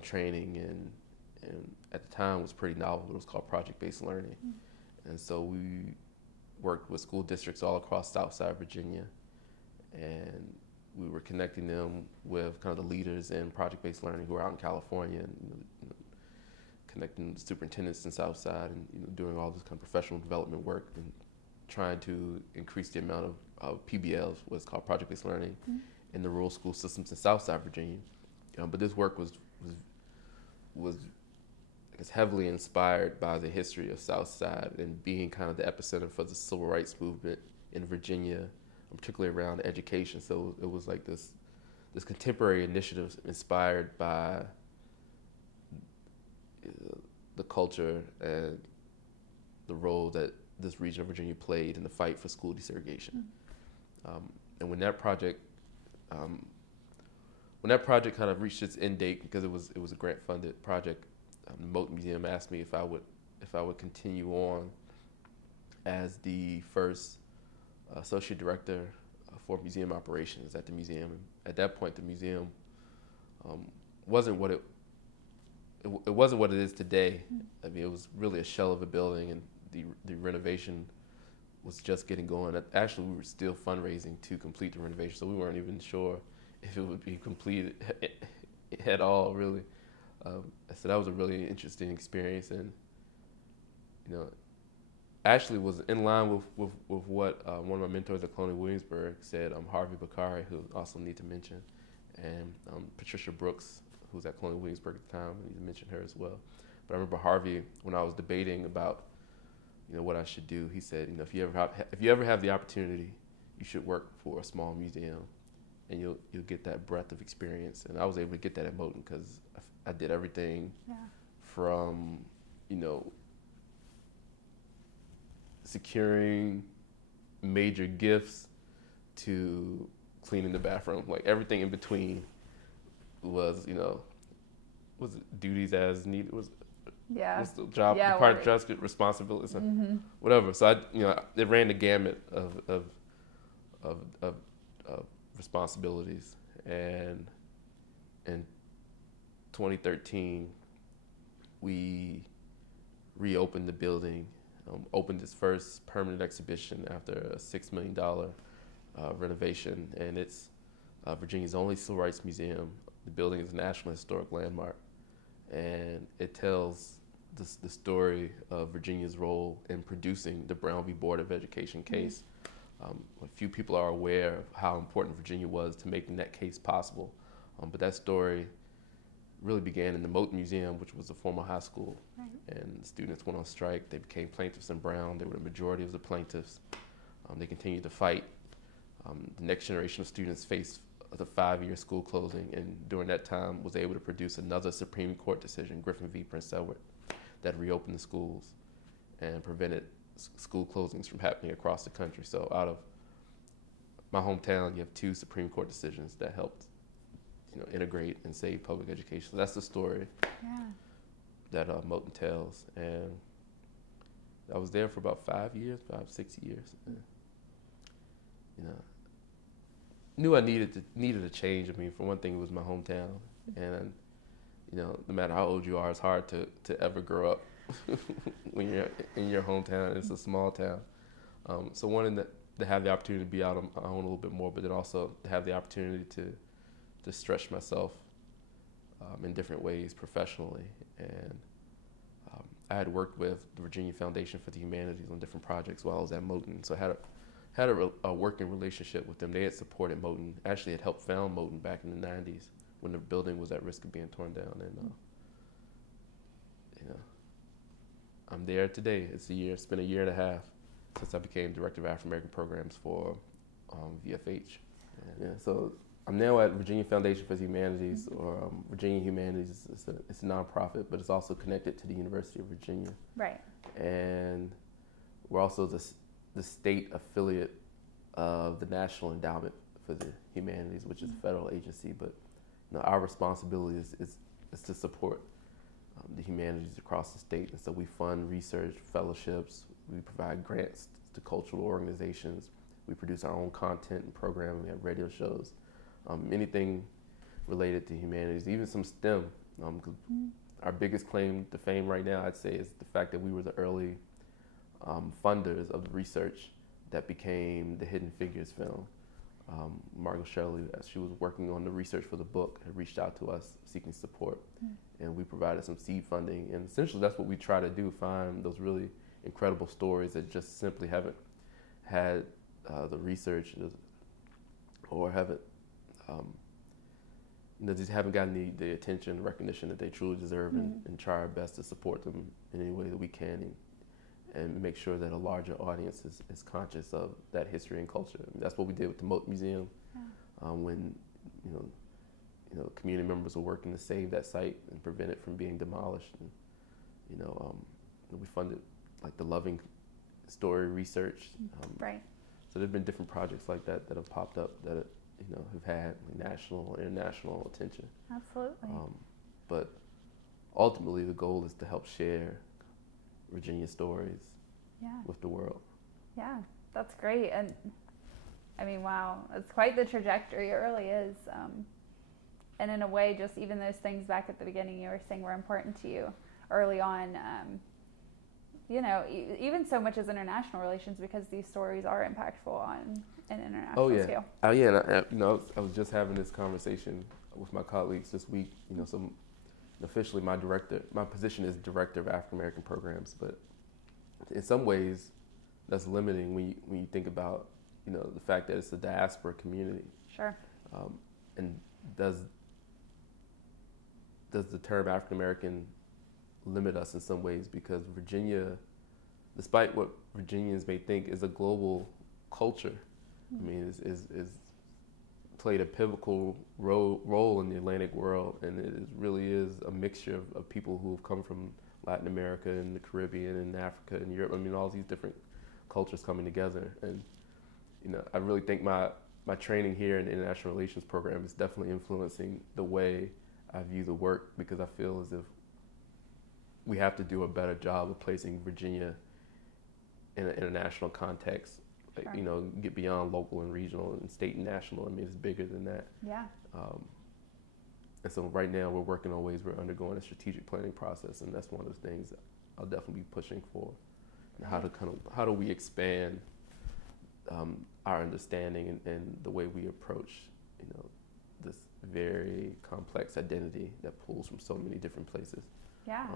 training, and at the time it was pretty novel. It was called project-based learning. And so we worked with school districts all across Southside Virginia, and we were connecting them with kind of the leaders in project-based learning who are out in California, and connecting superintendents in Southside, and doing all this kind of professional development work, and trying to increase the amount of PBLs, what's called project-based learning, in the rural school systems in Southside Virginia. But this work was I guess heavily inspired by the history of Southside and being kind of the epicenter for the civil rights movement in Virginia, particularly around education. So it was like this contemporary initiative inspired by the culture and the role that this region of Virginia played in the fight for school desegregation. And when that project kind of reached its end date, because it was a grant-funded project, the Moat Museum asked me if I would continue on as the first associate director for museum operations at the museum. And at that point, the museum wasn't what it wasn't what it is today. I mean, it was really a shell of a building, and the renovation was just getting going. Actually, we were still fundraising to complete the renovation, so we weren't even sure if it would be completed at all, really. So that was a really interesting experience, and actually was in line with what one of my mentors at Colonial Williamsburg said. Harvey Bakari, who also need to mention, and Patricia Brooks, who was at Colonial Williamsburg at the time. I need to mention her as well. But I remember Harvey, when I was debating about what I should do, he said, if you ever have the opportunity, you should work for a small museum, and you'll get that breadth of experience. And I was able to get that at Moton because I did everything from securing major gifts to cleaning the bathroom. Like everything in between was was duties as needed. Was the job, the part of just responsibilities, whatever. So it ran the gamut of responsibilities. And in 2013, we reopened the building, opened its first permanent exhibition after a $6 million renovation, and it's Virginia's only civil rights museum. The building is a National Historic Landmark, and it tells the story of Virginia's role in producing the Brown v. Board of Education case. A few people are aware of how important Virginia was to making that case possible, but that story really began in the Moat Museum, which was a former high school, and the students went on strike. They became plaintiffs in Brown. They were the majority of the plaintiffs. They continued to fight. The next generation of students faced the 5-year school closing, and during that time was able to produce another Supreme Court decision, Griffin v. Prince Edward, that reopened the schools and prevented school closings from happening across the country. So out of my hometown, you have 2 Supreme Court decisions that helped integrate and save public education. So that's the story that Moten tells. And I was there for about 6 years. And, knew I needed a change. I mean, for one thing, it was my hometown, and no matter how old you are, it's hard to ever grow up when you're in your hometown. It's a small town, so wanting to have the opportunity to be out on my own a little bit more, but then also to have the opportunity to stretch myself in different ways professionally. And I had worked with the Virginia Foundation for the Humanities on different projects while I was at Moten, so I had a working relationship with them. They had supported Moten, actually had helped found Moten back in the 90s when the building was at risk of being torn down. And I'm there today. It's been a year and a half since I became Director of African American Programs for VFH. So I'm now at Virginia Foundation for the Humanities, or Virginia Humanities. It's a nonprofit, but it's also connected to the University of Virginia. Right. And we're also the state affiliate of the National Endowment for the Humanities, which is a federal agency. But our responsibility is to support the humanities across the state. And so we fund research, fellowships, we provide grants to cultural organizations, we produce our own content and programming. We have radio shows, anything related to humanities, even some STEM. Our biggest claim to fame right now, I'd say, is the fact that we were the early funders of the research that became the Hidden Figures film. Margot Shirley, as she was working on the research for the book, had reached out to us seeking support, and we provided some seed funding. And essentially that's what we try to do, find those really incredible stories that just simply haven't had the research or haven't just haven't gotten the attention and recognition that they truly deserve, and try our best to support them in any way that we can, and make sure that a larger audience is conscious of that history and culture. I mean, that's what we did with the Moten Museum, when community members were working to save that site and prevent it from being demolished. And we funded like the Loving Story research. Right. So there've been different projects like that have popped up that have had national, international attention. Absolutely. But ultimately, the goal is to help share Virginia stories with the world. Yeah, that's great. And I mean, wow, it's quite the trajectory. It really is. And in a way, just even those things back at the beginning you were saying were important to you early on, even so much as international relations, because these stories are impactful on an international scale. And I was just having this conversation with my colleagues this week. Officially my position is Director of African American Programs, but in some ways that's limiting when you think about the fact that it's a diaspora community. Sure. And does the term African American limit us in some ways, because Virginia, despite what Virginians may think is a global culture, I mean, is played a pivotal role in the Atlantic world, and it really is a mixture of people who have come from Latin America and the Caribbean and Africa and Europe. I mean, all these different cultures coming together. And I really think my training here in the International Relations program is definitely influencing the way I view the work, because I feel as if we have to do a better job of placing Virginia in an international context. Sure. Get beyond local and regional and state and national. I mean, it's bigger than that. Yeah. And so right now we're working on ways we're undergoing a strategic planning process, and that's one of the things I'll definitely be pushing for. Right. How do we expand our understanding and the way we approach, this very complex identity that pulls from so many different places. Yeah.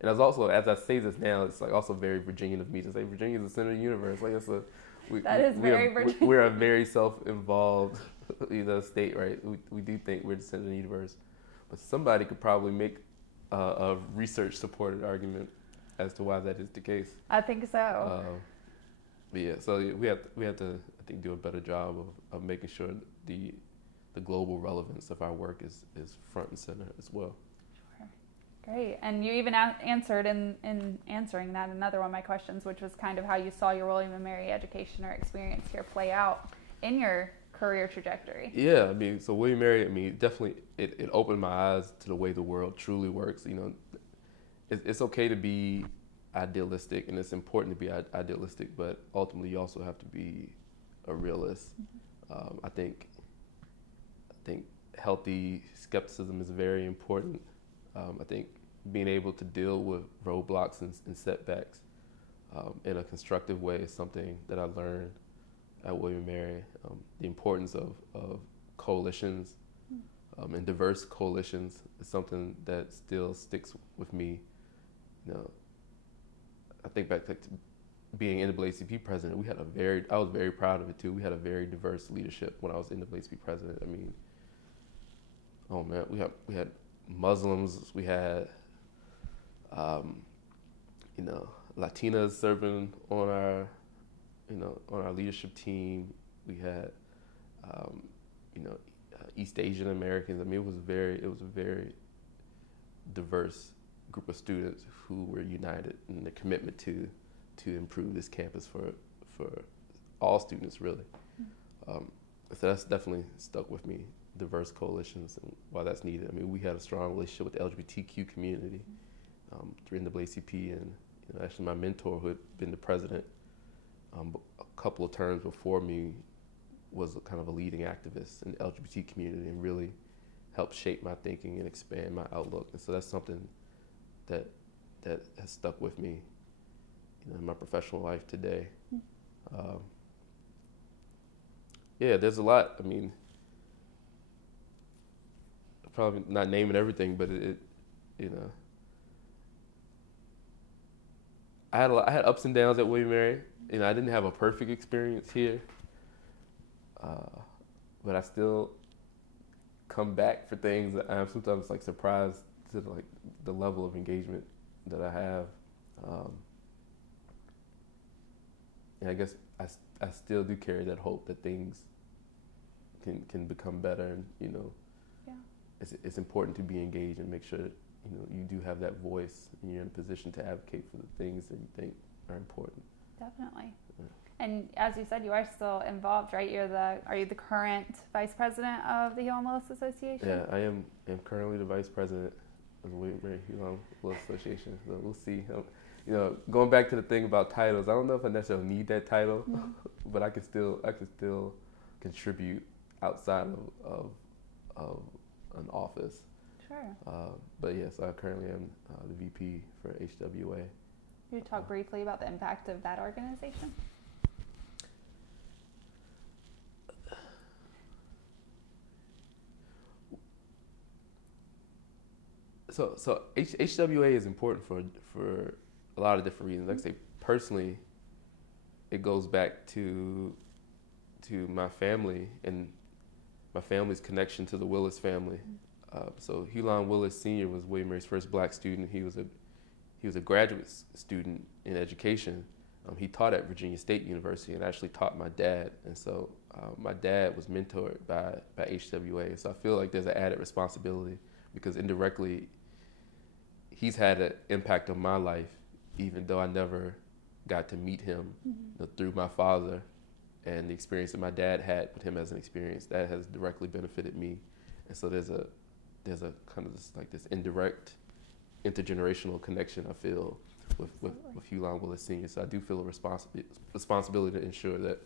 And as I say this now, it's like also very Virginian of me to say Virginia is the center of the universe. Like we're a very self-involved, state, right? We do think we're the center of the universe, but somebody could probably make a research-supported argument as to why that is the case. I think so. So we have to, I think, do a better job of making sure the global relevance of our work is front and center as well. Sure. Great. And you even answered in answering that another one of my questions, which was kind of how you saw your William and Mary education or experience here play out in your career trajectory. Yeah, I mean, so William & Mary, I mean, definitely it opened my eyes to the way the world truly works. You know, it's okay to be idealistic, and it's important to be idealistic, but ultimately you also have to be a realist. I think healthy skepticism is very important. I think being able to deal with roadblocks and setbacks in a constructive way is something that I learned at William & Mary. The importance of coalitions and diverse coalitions is something that still sticks with me. You know, I think back to being NAACP president, I was very proud of it too. We had a very diverse leadership when I was NAACP president. I mean, oh man, we had Muslims, we had Latinas serving on our leadership team. We had East Asian Americans. I mean, it was a very diverse group of students who were united in their commitment to improve this campus for all students, really. So that's definitely stuck with me. Diverse coalitions and why that's needed. I mean, we had a strong relationship with the LGBTQ community through NAACP, and actually my mentor, who had been the president a couple of terms before me, was kind of a leading activist in the LGBT community and really helped shape my thinking and expand my outlook. And so that's something that has stuck with me, in my professional life today. Yeah, there's a lot. I mean, probably not naming everything, but I had ups and downs at William & Mary. I didn't have a perfect experience here, but I still come back for things that I'm sometimes surprised to the level of engagement that I have. And I guess I still do carry that hope that things can become better, and Yeah. it's important to be engaged and make sure that you do have that voice and you're in a position to advocate for the things that you think are important. Definitely. Yeah. And as you said, you are still involved, right? Are you the current vice president of the Huron Willis Association? Yeah, I am currently the vice president of the William & Mary Huron Willis Association. So we'll see. Going back to the thing about titles, I don't know if I necessarily need that title, but I can still contribute outside of an office. Sure. But yes, I currently am the VP for HWA. Can you talk briefly about the impact of that organization? So HWA is important for a lot of different reasons. Like I say, personally, it goes back to my family and my family's connection to the Willis family. So Huron Willis Sr. was William & Mary's first black student. He was a graduate student in education. He taught at Virginia State University and actually taught my dad. And so my dad was mentored by HWA. So I feel like there's an added responsibility because indirectly he's had an impact on my life, even though I never got to meet him through my father and the experience that my dad had with him as an experience that has directly benefited me. And so there's a kind of this indirect intergenerational connection I feel with Huron Willis Sr. So I do feel a responsibility to ensure that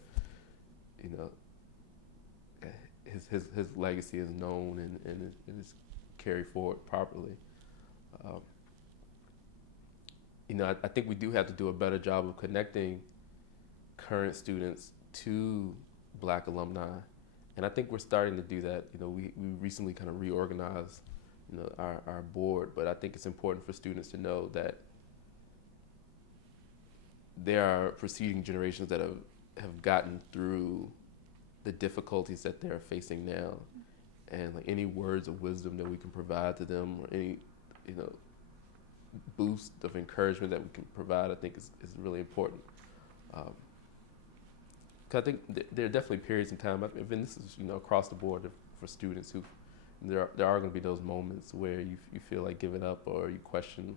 his legacy is known and is carried forward properly. I think we do have to do a better job of connecting current students to Black alumni, and I think we're starting to do that. We recently kind of reorganized our board, but I think it's important for students to know that there are preceding generations that have gotten through the difficulties that they're facing now, and any words of wisdom that we can provide to them, or any boost of encouragement that we can provide, I think is really important. Cause I think there are definitely periods in time, and this is across the board for students who there are going to be those moments where you feel like giving up, or you question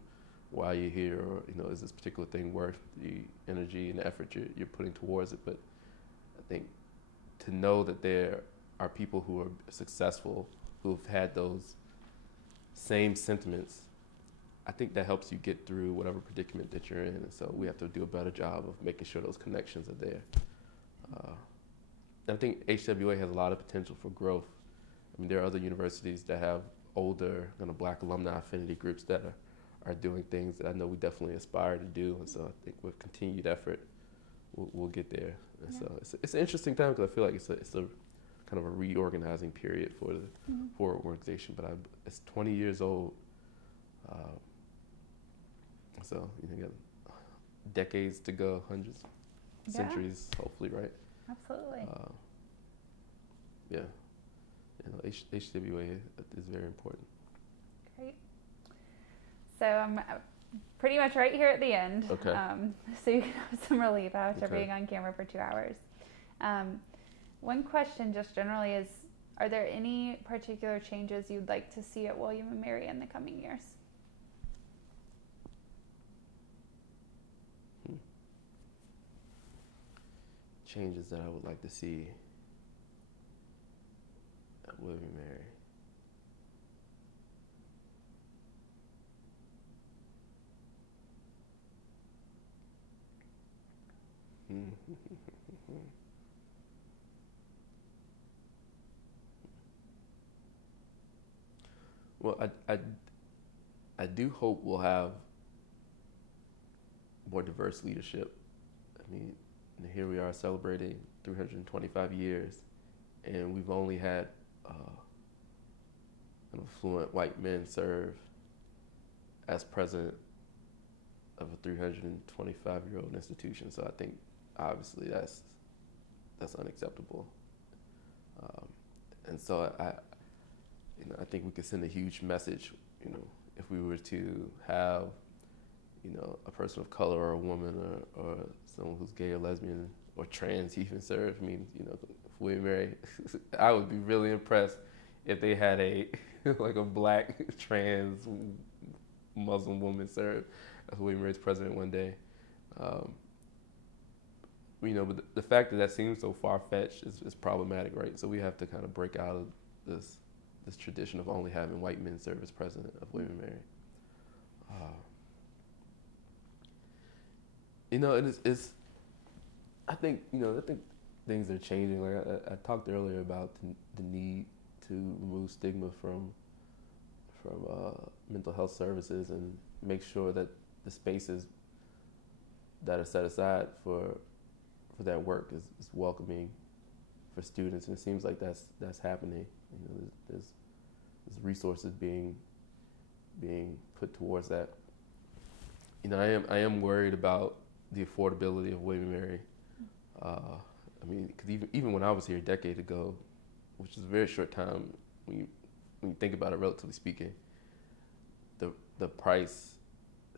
why you're here, or is this particular thing worth the energy and the effort you're putting towards it. But I think to know that there are people who are successful, who've had those same sentiments, I think that helps you get through whatever predicament that you're in. And so we have to do a better job of making sure those connections are there. And I think HWA has a lot of potential for growth. I mean, there are other universities that have older kind of Black alumni affinity groups that are doing things that I know we definitely aspire to do. And so I think with continued effort, we'll get there. And so it's an interesting time because I feel like it's a kind of a reorganizing period for the for our organization. But it's 20 years old. So you got decades to go, hundreds, centuries, hopefully, right? Absolutely. Yeah. HWA is very important. Great. So I'm pretty much right here at the end. Okay. So you can have some relief after being on camera for 2 hours. One question just generally is, are there any particular changes you'd like to see at William & Mary in the coming years? Changes that I would like to see at William & Mary. Well, I do hope we'll have more diverse leadership. I mean, here we are celebrating 325 years, and we've only had affluent white men serve as president of a 325-year-old institution. So I think obviously that's unacceptable. And so I think we could send a huge message, if we were to have, a person of color or a woman or someone who's gay or lesbian or trans even serve. I mean, if William & Mary, I would be really impressed if they had a Black trans Muslim woman serve as William & Mary's president one day. But the fact that seems so far-fetched is problematic, right? So we have to kind of break out of this tradition of only having white men serve as president of William & Mary. I think things are changing. Like I talked earlier about the need to remove stigma from mental health services and make sure that the spaces that are set aside for that work is welcoming for students, and it seems like that's happening. There's resources being put towards that. I am worried about the affordability of William & Mary. Because even when I was here a decade ago, which is a very short time, when you think about it, relatively speaking, the price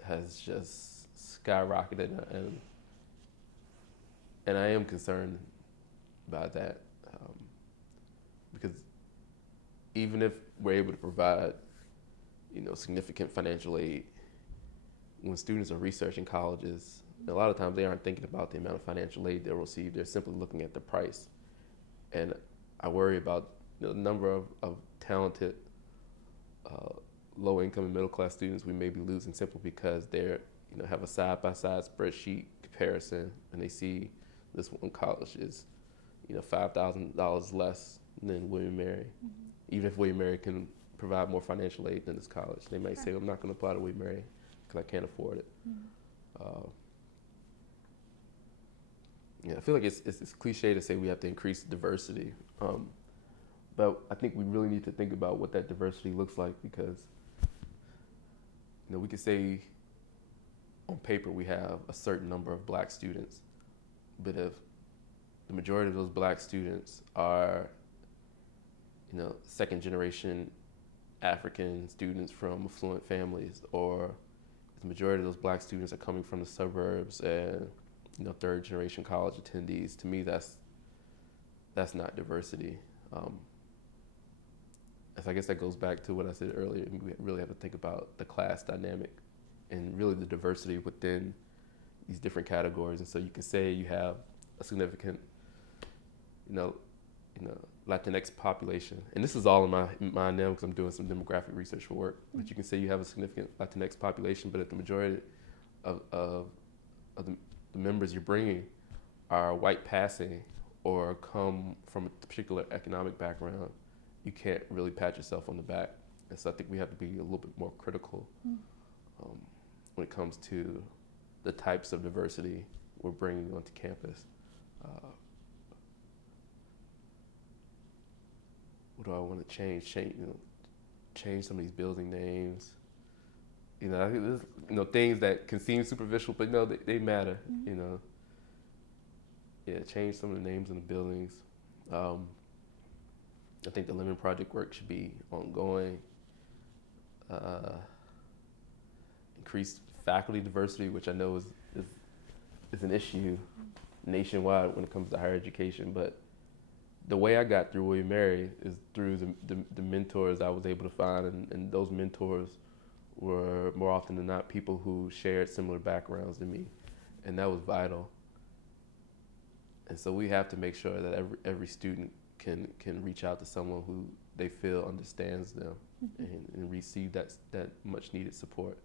has just skyrocketed, and I am concerned about that, because even if we're able to provide, significant financial aid, when students are researching colleges, a lot of times they aren't thinking about the amount of financial aid they'll receive. They're simply looking at the price. And I worry about the number of talented, low-income and middle-class students we may be losing simply because they're, have a side-by-side spreadsheet comparison, and they see this one college is, $5,000 less than William & Mary. Even if William & Mary can provide more financial aid than this college, they might say, I'm not going to apply to William & Mary because I can't afford it. I feel like it's cliche to say we have to increase diversity, but I think we really need to think about what that diversity looks like, because we could say on paper we have a certain number of Black students, but if the majority of those Black students are second generation African students from affluent families, or the majority of those Black students are coming from the suburbs and third generation college attendees, to me that's not diversity. So I guess that goes back to what I said earlier. We really have to think about the class dynamic and really the diversity within these different categories. And so you can say you have a significant Latinx population, and this is all in my mind now because I'm doing some demographic research for work. But you can say you have a significant Latinx population, but if the majority of the members you're bringing are white passing or come from a particular economic background, you can't really pat yourself on the back. And so I think we have to be a little bit more critical when it comes to the types of diversity we're bringing onto campus. What do I want to change? Change some of these building names. I think there's, things that can seem superficial, but they matter. Change some of the names in the buildings. I think the Lemon Project work should be ongoing. Increase faculty diversity, which I know is an issue nationwide when it comes to higher education, but the way I got through William & Mary is through the mentors I was able to find, and those mentors were more often than not people who shared similar backgrounds than me, and that was vital. And so we have to make sure that every student can reach out to someone who they feel understands them and receive that much needed support.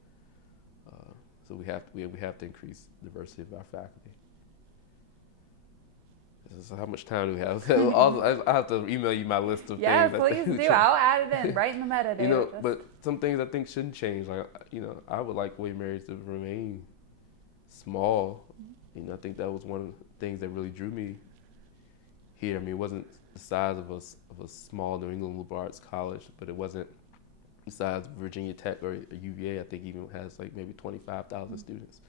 So we have to increase diversity of our faculty. So how much time do we have? I have to email you my list of things. Yeah, please do. I'll add it in right in the metadata. But some things I think shouldn't change. Like, I would like William & Mary to remain small. I think that was one of the things that really drew me here. I mean, it wasn't the size of a small New England liberal arts college, but it wasn't the size of Virginia Tech or UVA. I think even has like maybe 25,000 students.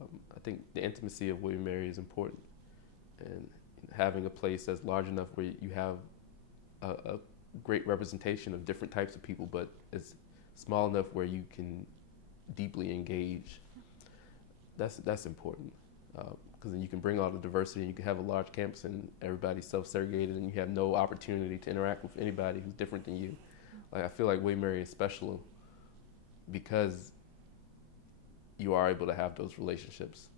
I think the intimacy of William & Mary is important. And having a place that's large enough where you have a great representation of different types of people, but it's small enough where you can deeply engage. That's important, because then you can bring all the diversity, and you can have a large campus and everybody's self-segregated, and you have no opportunity to interact with anybody who's different than you. Like, I feel like William & Mary is special because you are able to have those relationships.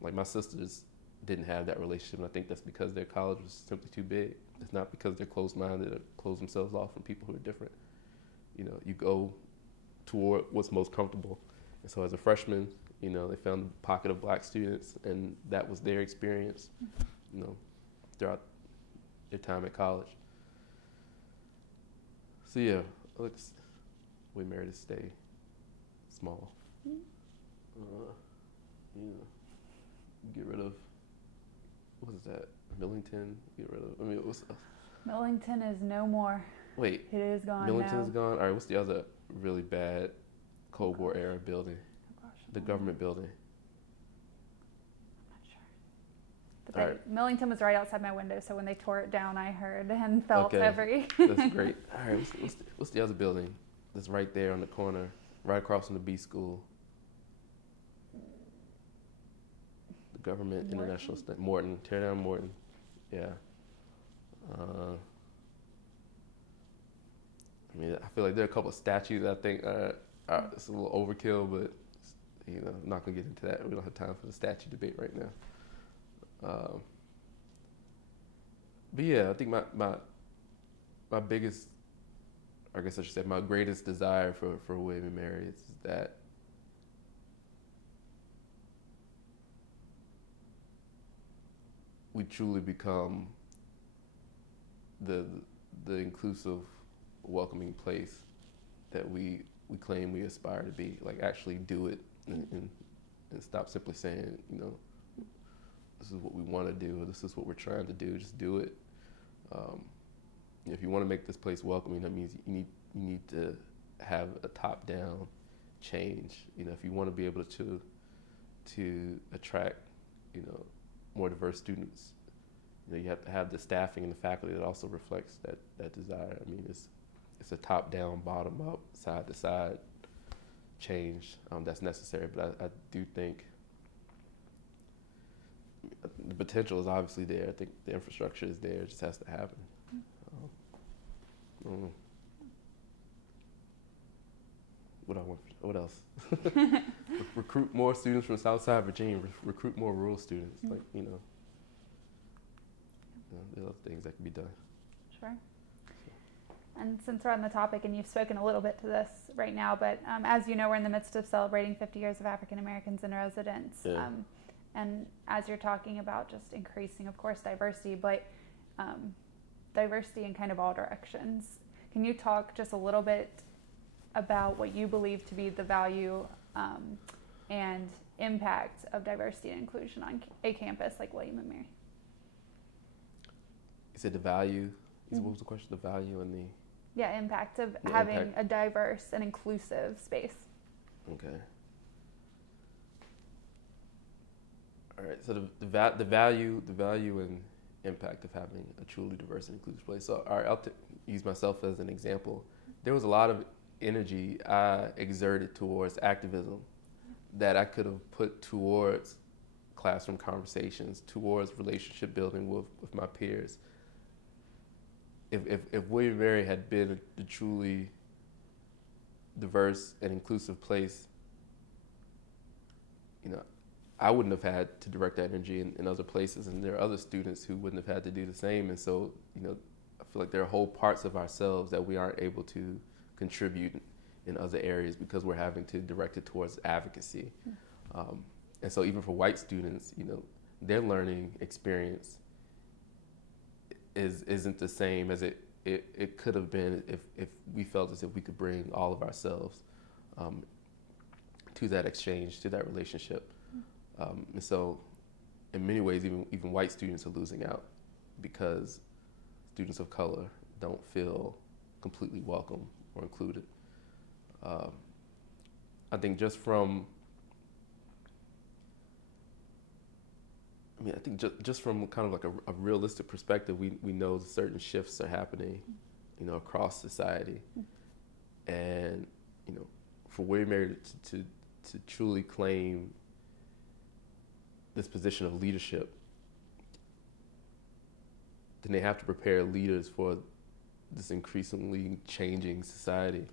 Like, my sisters didn't have that relationship, and I think that's because their college was simply too big. It's not because they're closed-minded or close themselves off from people who are different. You go toward what's most comfortable. And so as a freshman, they found a pocket of black students, and that was their experience, throughout their time at college. So yeah, William & Mary to stay small. Get rid of, what is that? Millington? Get rid of, what's Millington is no more. Wait. It is gone Millington now. is gone? All right, what's the other really bad Cold War era building? Oh, gosh, The government building. I'm not sure. But Millington was right outside my window, so when they tore it down, I heard and felt every... That's great. All right, what's the other building that's right there on the corner, right across from the B School? Government Morton? International Morton. Tear down Morton. Yeah. I feel like there are a couple of statues that I think it's a little overkill, but I'm not gonna get into that. We don't have time for the statue debate right now. But yeah, I think my biggest, I guess I should say, my greatest desire for William & Mary is that we truly become the inclusive, welcoming place that we claim we aspire to be. Like, actually do it and stop simply saying, this is what we want to do, this is what we're trying to do, just do it. If you want to make this place welcoming, that means you need to have a top-down change. If you want to be able to attract, more diverse students, you have to have the staffing and the faculty that also reflects that desire. It's a top-down, bottom-up, side-to-side change that's necessary. But I do think the potential is obviously there. I think the infrastructure is there. It just has to happen. What else? Recruit more students from Southside Virginia. Recruit more rural students. there are things that can be done. Sure. And since we're on the topic, and you've spoken a little bit to this right now, but as you know, we're in the midst of celebrating 50 years of African Americans in residence. Yeah. And as you're talking about just increasing, of course, diversity, but diversity in kind of all directions. Can you talk just a little bit about what you believe to be the value and impact of diversity and inclusion on a campus like William & Mary? You said the value. What was the question? The value and the... Yeah, impact of having a diverse and inclusive space. Okay. All right. So the value and impact of having a truly diverse and inclusive place. So I'll use myself as an example. There was a lot of energy I exerted towards activism that I could have put towards classroom conversations, towards relationship building with my peers. If William & Mary had been a truly diverse and inclusive place, I wouldn't have had to direct that energy in other places, and there are other students who wouldn't have had to do the same. And so, I feel like there are whole parts of ourselves that we aren't able to contribute in other areas because we're having to direct it towards advocacy. And so even for white students, their learning experience isn't the same as it could have been if we felt as if we could bring all of ourselves to that exchange, to that relationship. And so in many ways, even white students are losing out because students of color don't feel completely welcome or included. I think just from kind of like a realistic perspective, we know certain shifts are happening, across society. And, for William & Mary to truly claim this position of leadership, then they have to prepare leaders for this increasingly changing society.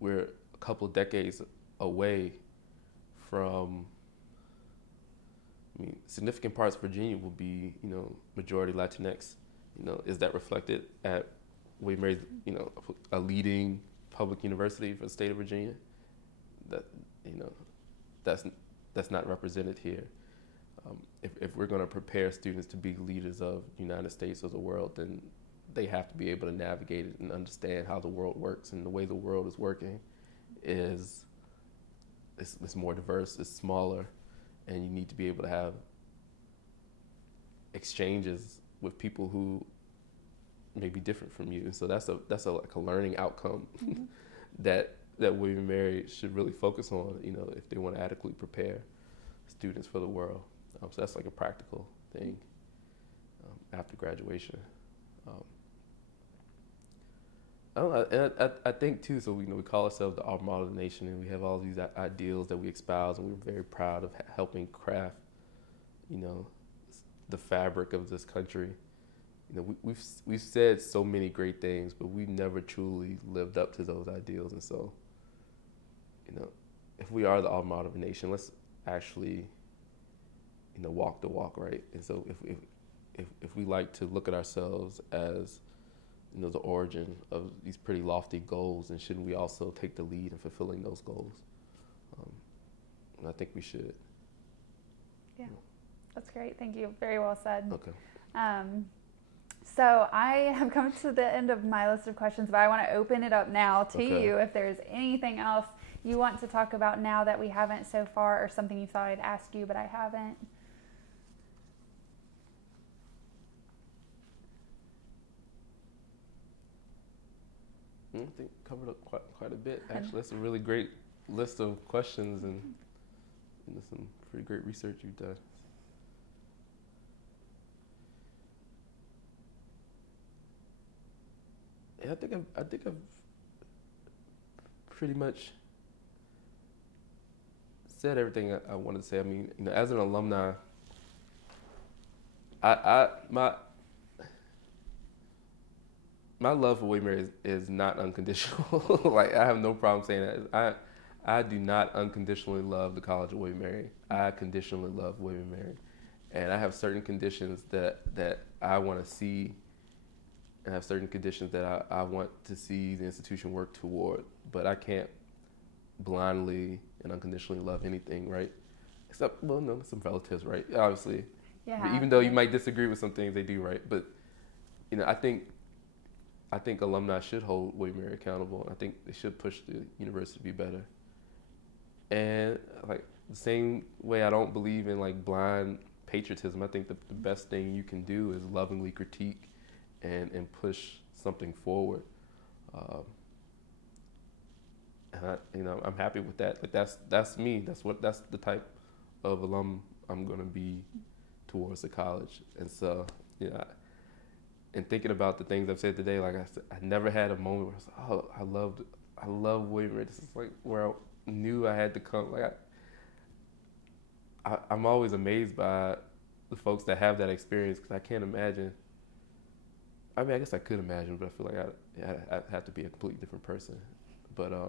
We're a couple of decades away from, significant parts of Virginia will be, majority Latinx. Is that reflected at William & Mary's, a leading public university for the state of Virginia? That's not represented here. If we're going to prepare students to be leaders of the United States or the world, then they have to be able to navigate it and understand how the world works. And the way the world is working it's more diverse, it's smaller, and you need to be able to have exchanges with people who may be different from you. And so that's a learning outcome that William & Mary should really focus on, if they want to adequately prepare students for the world. So that's like a practical thing after graduation. I think too, so we call ourselves the alma mater of the nation, and we have all these ideals that we espouse, and we're very proud of helping craft, the fabric of this country. We've said so many great things, but we've never truly lived up to those ideals. And so, if we are the alma mater of a nation, let's actually, walk the walk, right? And so if we like to look at ourselves as, the origin of these pretty lofty goals, then shouldn't we also take the lead in fulfilling those goals? And I think we should. Yeah, that's great. Thank you. Very well said. Okay. So I have come to the end of my list of questions, but I want to open it up now to you if there's anything else you want to talk about now that we haven't so far, or something you thought I'd ask you but I haven't. I think covered up quite a bit. Actually, that's a really great list of questions and some pretty great research you've done. Yeah, I think I've pretty much said everything I wanted to say. I mean, as an alumni, my love for William & Mary is not unconditional. Like, I have no problem saying that. I do not unconditionally love the College of William & Mary. I conditionally love William & Mary. and I have certain conditions that I want to see, and I have certain conditions that I want to see the institution work toward, but I can't blindly and unconditionally love anything, right? Except, well, no, some relatives, right? Obviously. Yeah. But even though you might disagree with some things, they do, right? But, I think alumni should hold Weimar accountable, and I think they should push the university to be better. And like the same way, I don't believe in like blind patriotism. I think the best thing you can do is lovingly critique and push something forward. And I'm happy with that. Like that's me. That's the type of alum I'm gonna be towards the college. And so, and thinking about the things I've said today, like I said, I never had a moment where I was like, oh, I love Weimar. This is like where I knew I had to come. Like I'm always amazed by the folks that have that experience, because I can't imagine. I mean, I guess I could imagine, but I feel like I'd have to be a completely different person. But I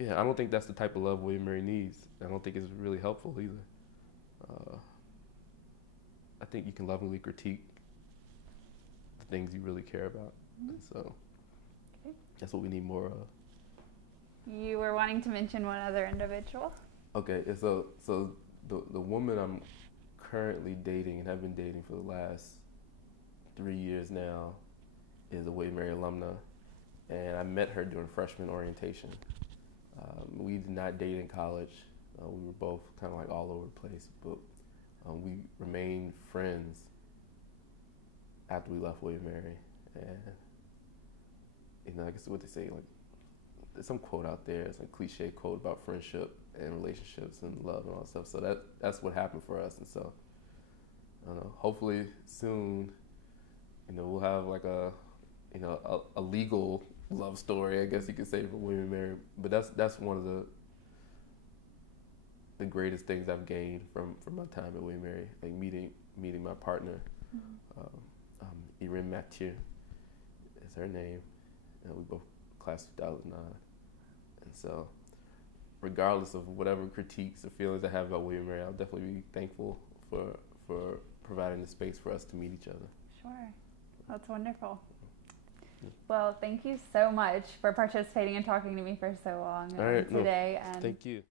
don't think that's the type of love William Mary needs. I don't think it's really helpful either. I think you can lovingly critique the things you really care about. And so that's what we need more of. You were wanting to mention one other individual. Okay, so the woman I'm currently dating and have been dating for the last 3 years now is a Weimar alumna, and I met her during freshman orientation. We did not date in college. We were both kind of like all over the place, but we remained friends after we left William Mary. And I guess what they say, like, there's some quote out there, it's a cliche quote about friendship and relationships and love and all that stuff. So that's what happened for us. And so, I don't know, hopefully soon, we'll have like a legal love story, I guess you could say, for William Mary. But that's one of the greatest things I've gained from my time at William Mary, like meeting my partner. Irene Mathieu is her name, and we both class of 2009. And so, regardless of whatever critiques or feelings I have about William Mary, I'll definitely be thankful for providing the space for us to meet each other. Sure. That's wonderful. Well, thank you so much for participating and talking to me for so long today. And thank you.